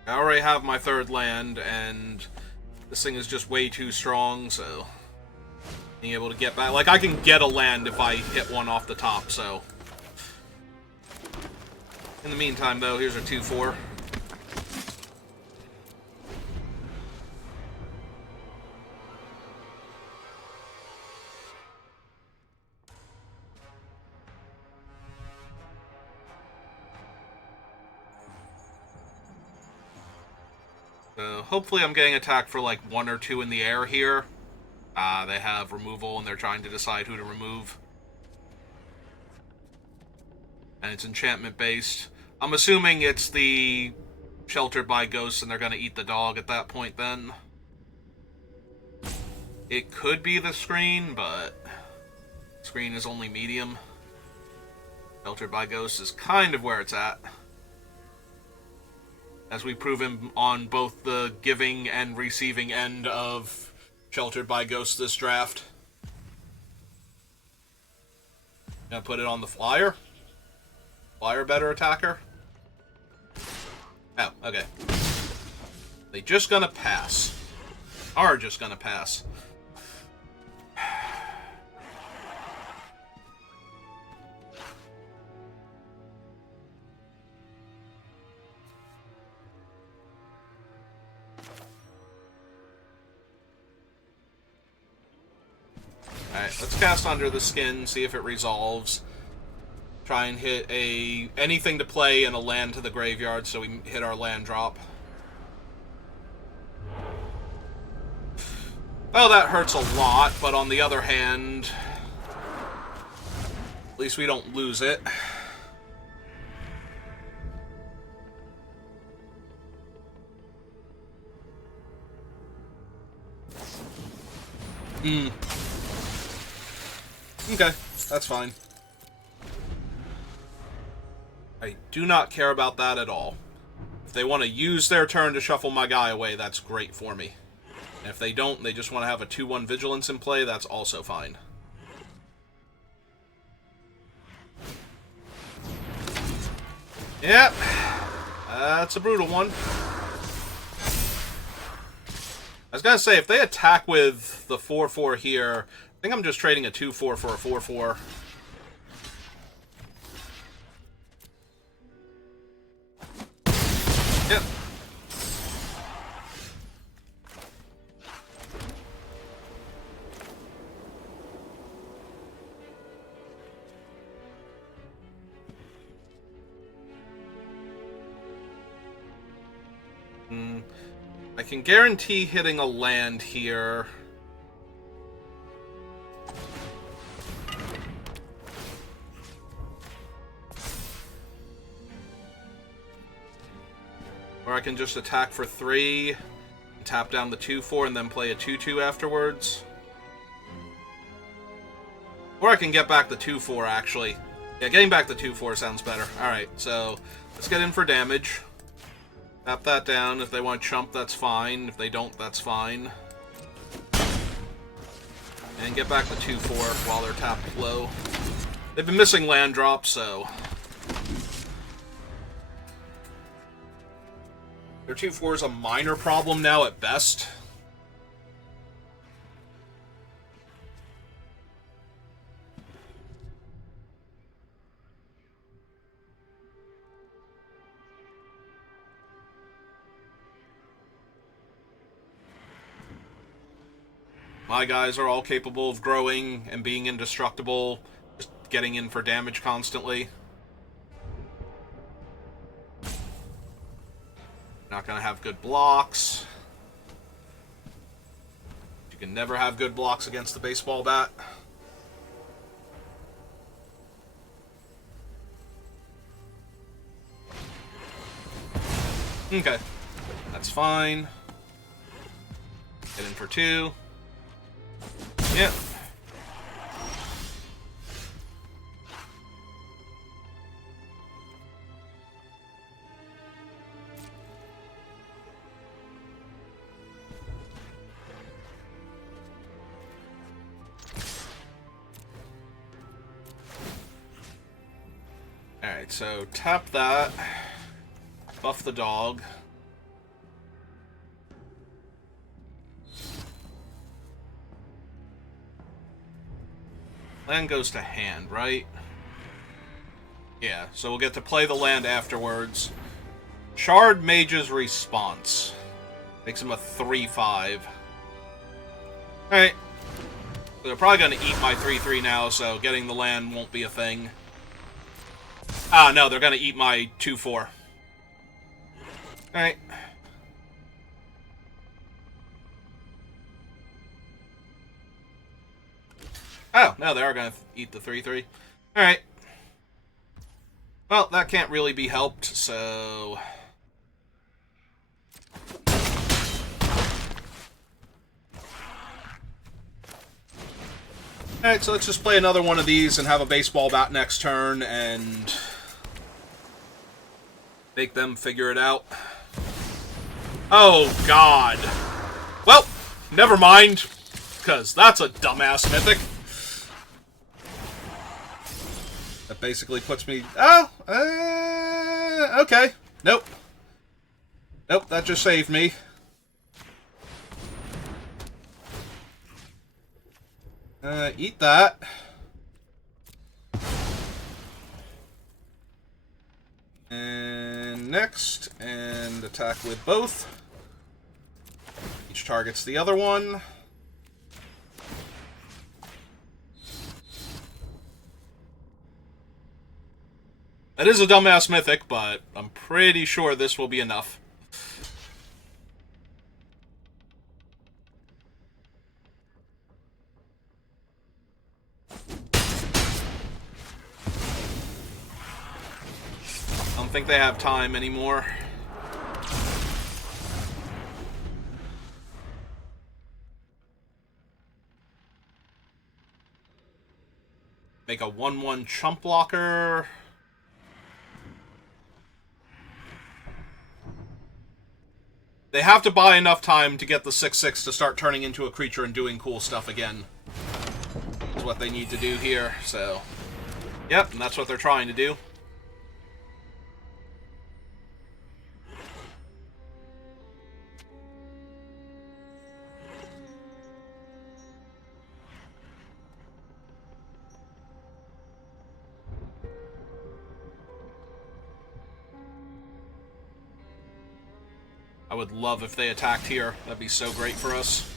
I already have my 3rd land, and this thing is just way too strong, so... being able to get back... like, I can get a land if I hit one off the top, so... In the meantime, though, here's a 2/4. So hopefully I'm getting attacked for like 1 or 2 in the air here. They have removal and they're trying to decide who to remove. And it's enchantment based. I'm assuming it's the Sheltered by Ghosts and they're going to eat the dog at that point then. It could be the screen, but screen is only medium. Sheltered by Ghosts is kind of where it's at. As we've proven on both the giving and receiving end of Sheltered by Ghost this draft. Gonna put it on the flyer. Flyer better attacker. Oh, okay. They just gonna pass. Are just gonna pass. Alright, let's cast Under the Skin, see if it resolves. Try and hit anything to play and a land to the graveyard so we hit our land drop. Well, that hurts a lot, but on the other hand, at least we don't lose it. Okay, that's fine. I do not care about that at all. If they want to use their turn to shuffle my guy away, that's great for me. And if they don't, they just want to have a 2-1 Vigilance in play, that's also fine. Yep, that's a brutal one. I was going to say, if they attack with the 4-4 here, I think I'm just trading a 2-4 for a 4-4. Yep. I can guarantee hitting a land here. Or I can just attack for 3, tap down the 2-4, and then play a 2-2 afterwards. Or I can get back the 2-4, actually. Yeah, getting back the 2-4 sounds better. Alright, so let's get in for damage. Tap that down. If they want to chump, that's fine. If they don't, that's fine. And get back the 2-4 while they're tapped low. They've been missing land drops, so... Their 2-4 is a minor problem now at best. My guys are all capable of growing and being indestructible, just getting in for damage constantly. Not gonna have good blocks. You can never have good blocks against the baseball bat. Okay, that's fine. Get in for 2. Yep. Alright, so tap that. Buff the dog. Land goes to hand, right? Yeah, so we'll get to play the land afterwards. Shard Mage's Response. Makes him a 3-5. Alright. They're probably going to eat my 3-3 now, so getting the land won't be a thing. Ah, no, they're going to eat my 2-4. Alright. Oh, no, they are going to eat the 3-3. Alright. Well, that can't really be helped, so... Alright, so let's just play another one of these and have a baseball bat next turn and... make them figure it out. Oh, God. Well, never mind. because that's a dumbass mythic. That basically puts me... Oh! Okay. Nope. Nope, that just saved me. Eat that. And next, and attack with both. Each targets the other one. That is a dumbass mythic, but I'm pretty sure this will be enough. I don't think they have time anymore. Make a 1/1 chump blocker. They have to buy enough time to get the 6/6 to start turning into a creature and doing cool stuff again. That's what they need to do here, so... Yep, and that's what they're trying to do. I would love if they attacked here. That'd be so great for us.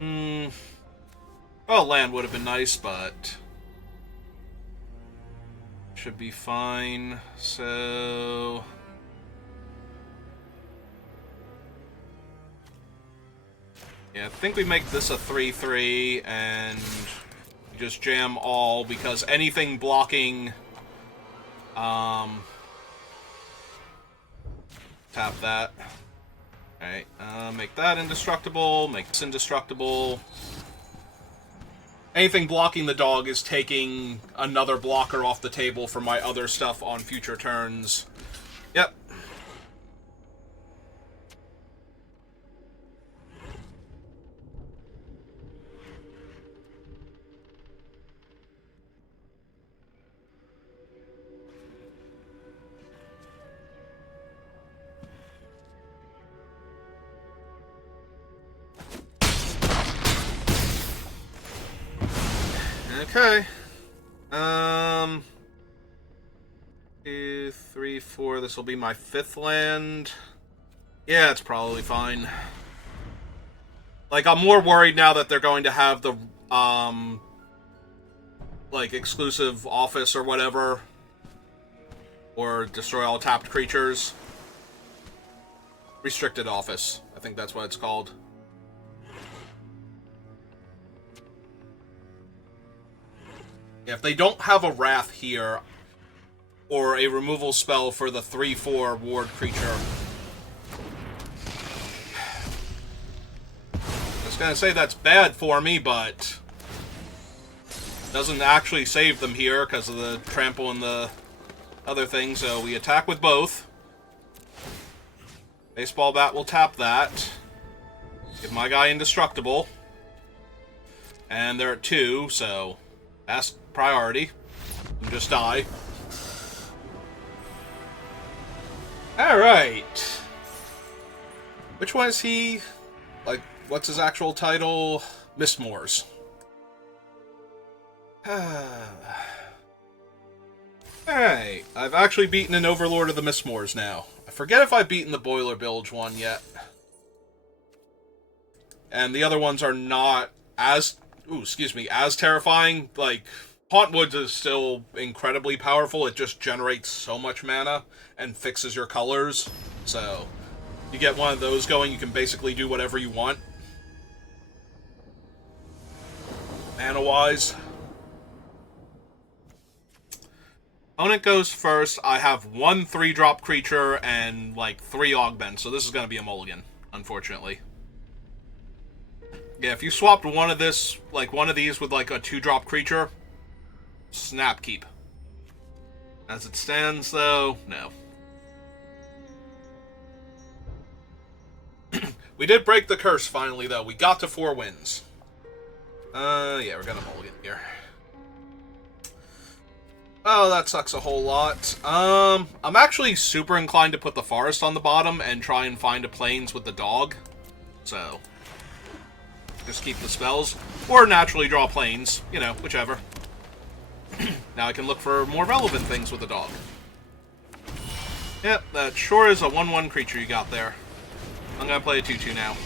Well, land would have been nice, but... should be fine. So... yeah, I think we make this a 3/3, and just jam all, because anything blocking... tap that. Alright, make that indestructible, make this indestructible. Anything blocking the dog is taking another blocker off the table for my other stuff on future turns. Yep. Okay. 2, 3, 4. This will be my 5th land. Yeah, it's probably fine. Like, I'm more worried now that they're going to have the, like, exclusive office or whatever. Or destroy all tapped creatures. Restricted office. I think that's what it's called. If they don't have a Wrath here, or a removal spell for the 3/4 ward creature, I was gonna say that's bad for me, but doesn't actually save them here because of the trample and the other thing, so we attack with both. Baseball bat will tap that. Give my guy indestructible. And they're at 2, so ask priority. And just die. Alright. Which one is he? Like, what's his actual title? Mistmoors. Alright. I've actually beaten an Overlord of the Mistmoors now. I forget if I've beaten the Boiler Bilge one yet. And the other ones are not as... ooh, excuse me, as terrifying. Like, Hauntwoods is still incredibly powerful. It just generates so much mana and fixes your colors. So, you get one of those going, you can basically do whatever you want. Mana-wise. Opponent goes first. I have 1 3-drop creature and, like, 3 augments, so this is going to be a mulligan, unfortunately. Yeah, if you swapped one of this, like, one of these with, like, a 2-drop creature, snap keep. As it stands, though, no. We did break the curse finally, though. We got to 4 wins. Yeah, we're gonna mulligan here. Oh, that sucks a whole lot. I'm actually super inclined to put the forest on the bottom and try and find a plains with the dog. So, just keep the spells. Or naturally draw plains. You know, whichever. Now I can look for more relevant things with the dog. Yep, that sure is a 1/1 creature you got there. I'm gonna play a 2/2 now.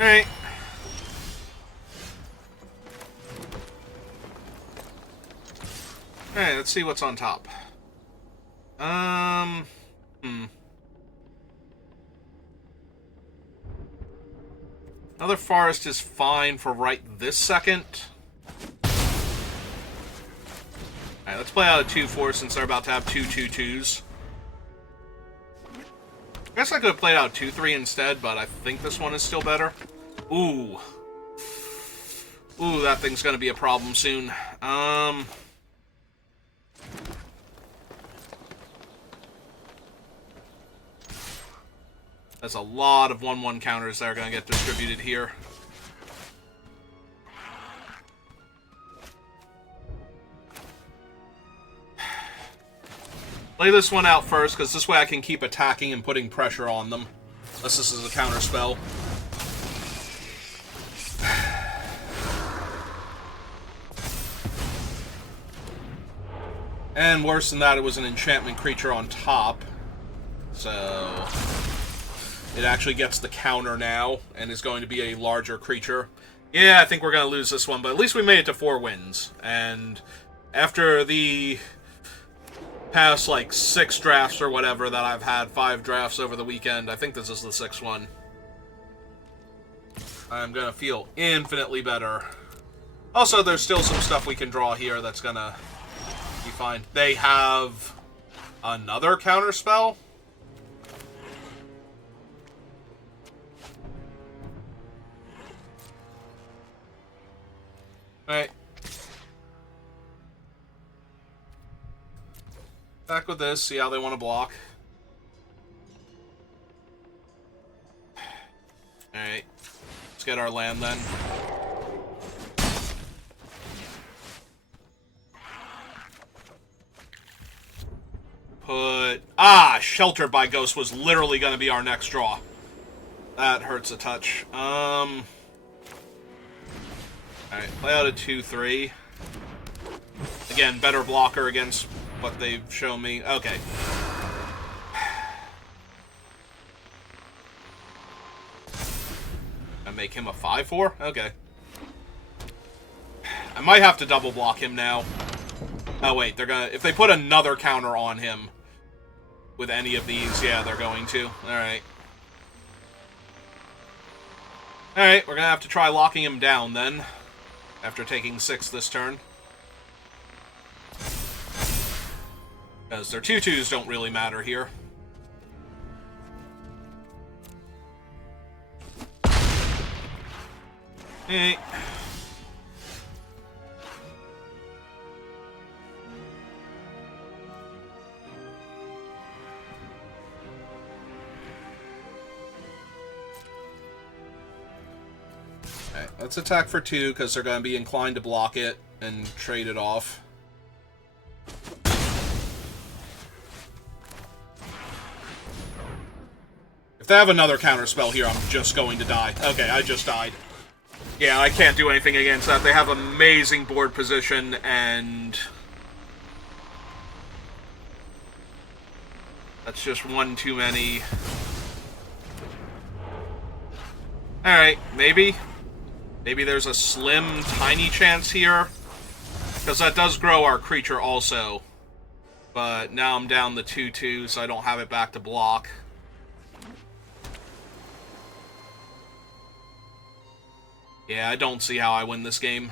Alright. Alright, let's see what's on top. Another forest is fine for right this second. Alright, let's play out a 2/4 since they're about to have 2 2/2s. I guess I could have played out 2/3 instead, but I think this one is still better. Ooh. Ooh, that thing's gonna be a problem soon. There's a lot of 1/1 counters that are gonna get distributed here. Play this one out first, because this way I can keep attacking and putting pressure on them. Unless this is a counter spell. And worse than that, it was an enchantment creature on top. So it actually gets the counter now, and is going to be a larger creature. Yeah, I think we're going to lose this one, but at least we made it to 4 wins. And after the past, like, 6 drafts or whatever that I've had, 5 drafts over the weekend, I think this is the 6th one. I'm going to feel infinitely better. Also, there's still some stuff we can draw here that's going to be fine. They have another counter spell. Alright. Back with this, see how they want to block. Alright. Let's get our land then. Sheltered by Ghost was literally going to be our next draw. That hurts a touch. Alright, play out a 2/3. Again, better blocker against what they've shown me. Okay. I make him a 5/4? Okay. I might have to double block him now. Oh wait, they're gonna... If they put another counter on him with any of these, yeah, they're going to. Alright. Alright, we're gonna have to try locking him down then. After taking 6 this turn. Because their 2/2s don't really matter here. Hey. Alright, let's attack for 2, because they're going to be inclined to block it and trade it off. If they have another counter spell here, I'm just going to die. Okay, I just died. Yeah, I can't do anything against that. They have amazing board position, and that's just one too many. Alright, maybe. Maybe there's a slim, tiny chance here. Because that does grow our creature also. But now I'm down the 2/2, so I don't have it back to block. Yeah, I don't see how I win this game.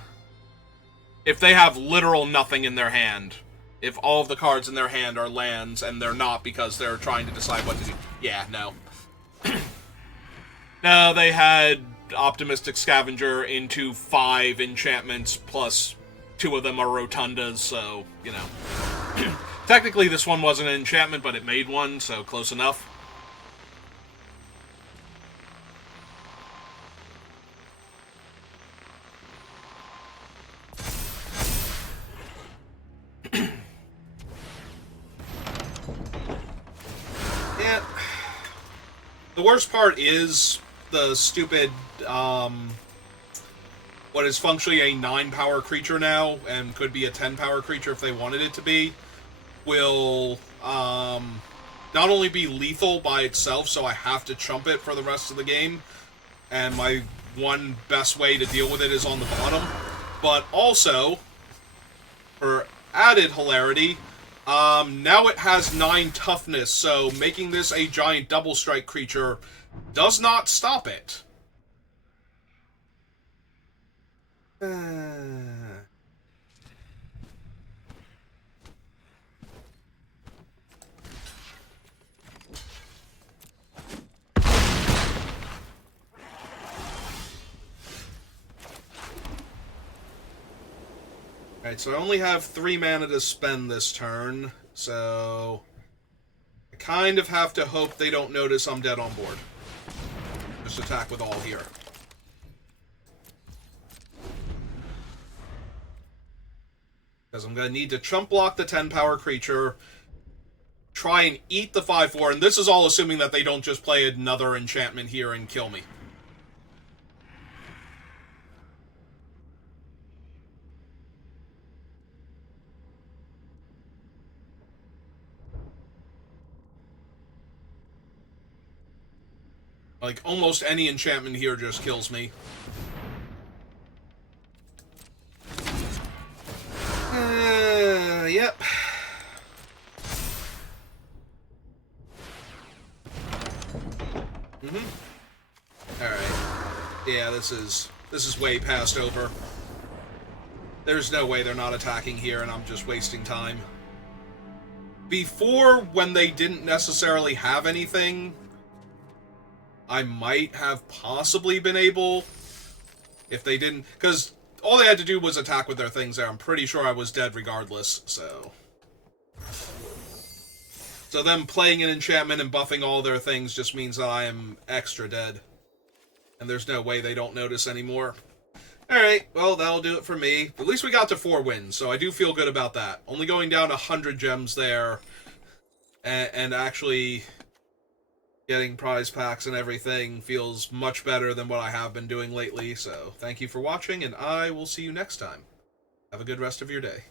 If they have literal nothing in their hand, if all of the cards in their hand are lands, and they're not because they're trying to decide what to do. Yeah, no. No, they had Optimistic Scavenger into 5 enchantments, plus 2 of them are rotundas, so, you know. Technically, this one wasn't an enchantment, but it made one, so close enough. Yeah. The worst part is the stupid, what is functionally a 9-power creature now, and could be a 10-power creature if they wanted it to be, will, not only be lethal by itself, so I have to chump it for the rest of the game, and my one best way to deal with it is on the bottom, but also, for added hilarity, now it has 9 toughness, so making this a giant double strike creature does not stop it. Alright, so I only have 3 mana to spend this turn, so I kind of have to hope they don't notice I'm dead on board. Just attack with all here. Because I'm going to need to chump block the 10-power creature, try and eat the 5/4, and this is all assuming that they don't just play another enchantment here and kill me. Like, almost any enchantment here just kills me. Yep. Alright. Yeah, this is way past over. There's no way they're not attacking here, and I'm just wasting time. Before, when they didn't necessarily have anything, I might have possibly been able, if they didn't, because all they had to do was attack with their things there. I'm pretty sure I was dead regardless, so. So them playing an enchantment and buffing all their things just means that I am extra dead. And there's no way they don't notice anymore. Alright, well, that'll do it for me. At least we got to 4 wins, so I do feel good about that. Only going down 100 gems there, and actually getting prize packs and everything feels much better than what I have been doing lately, so thank you for watching, and I will see you next time. Have a good rest of your day.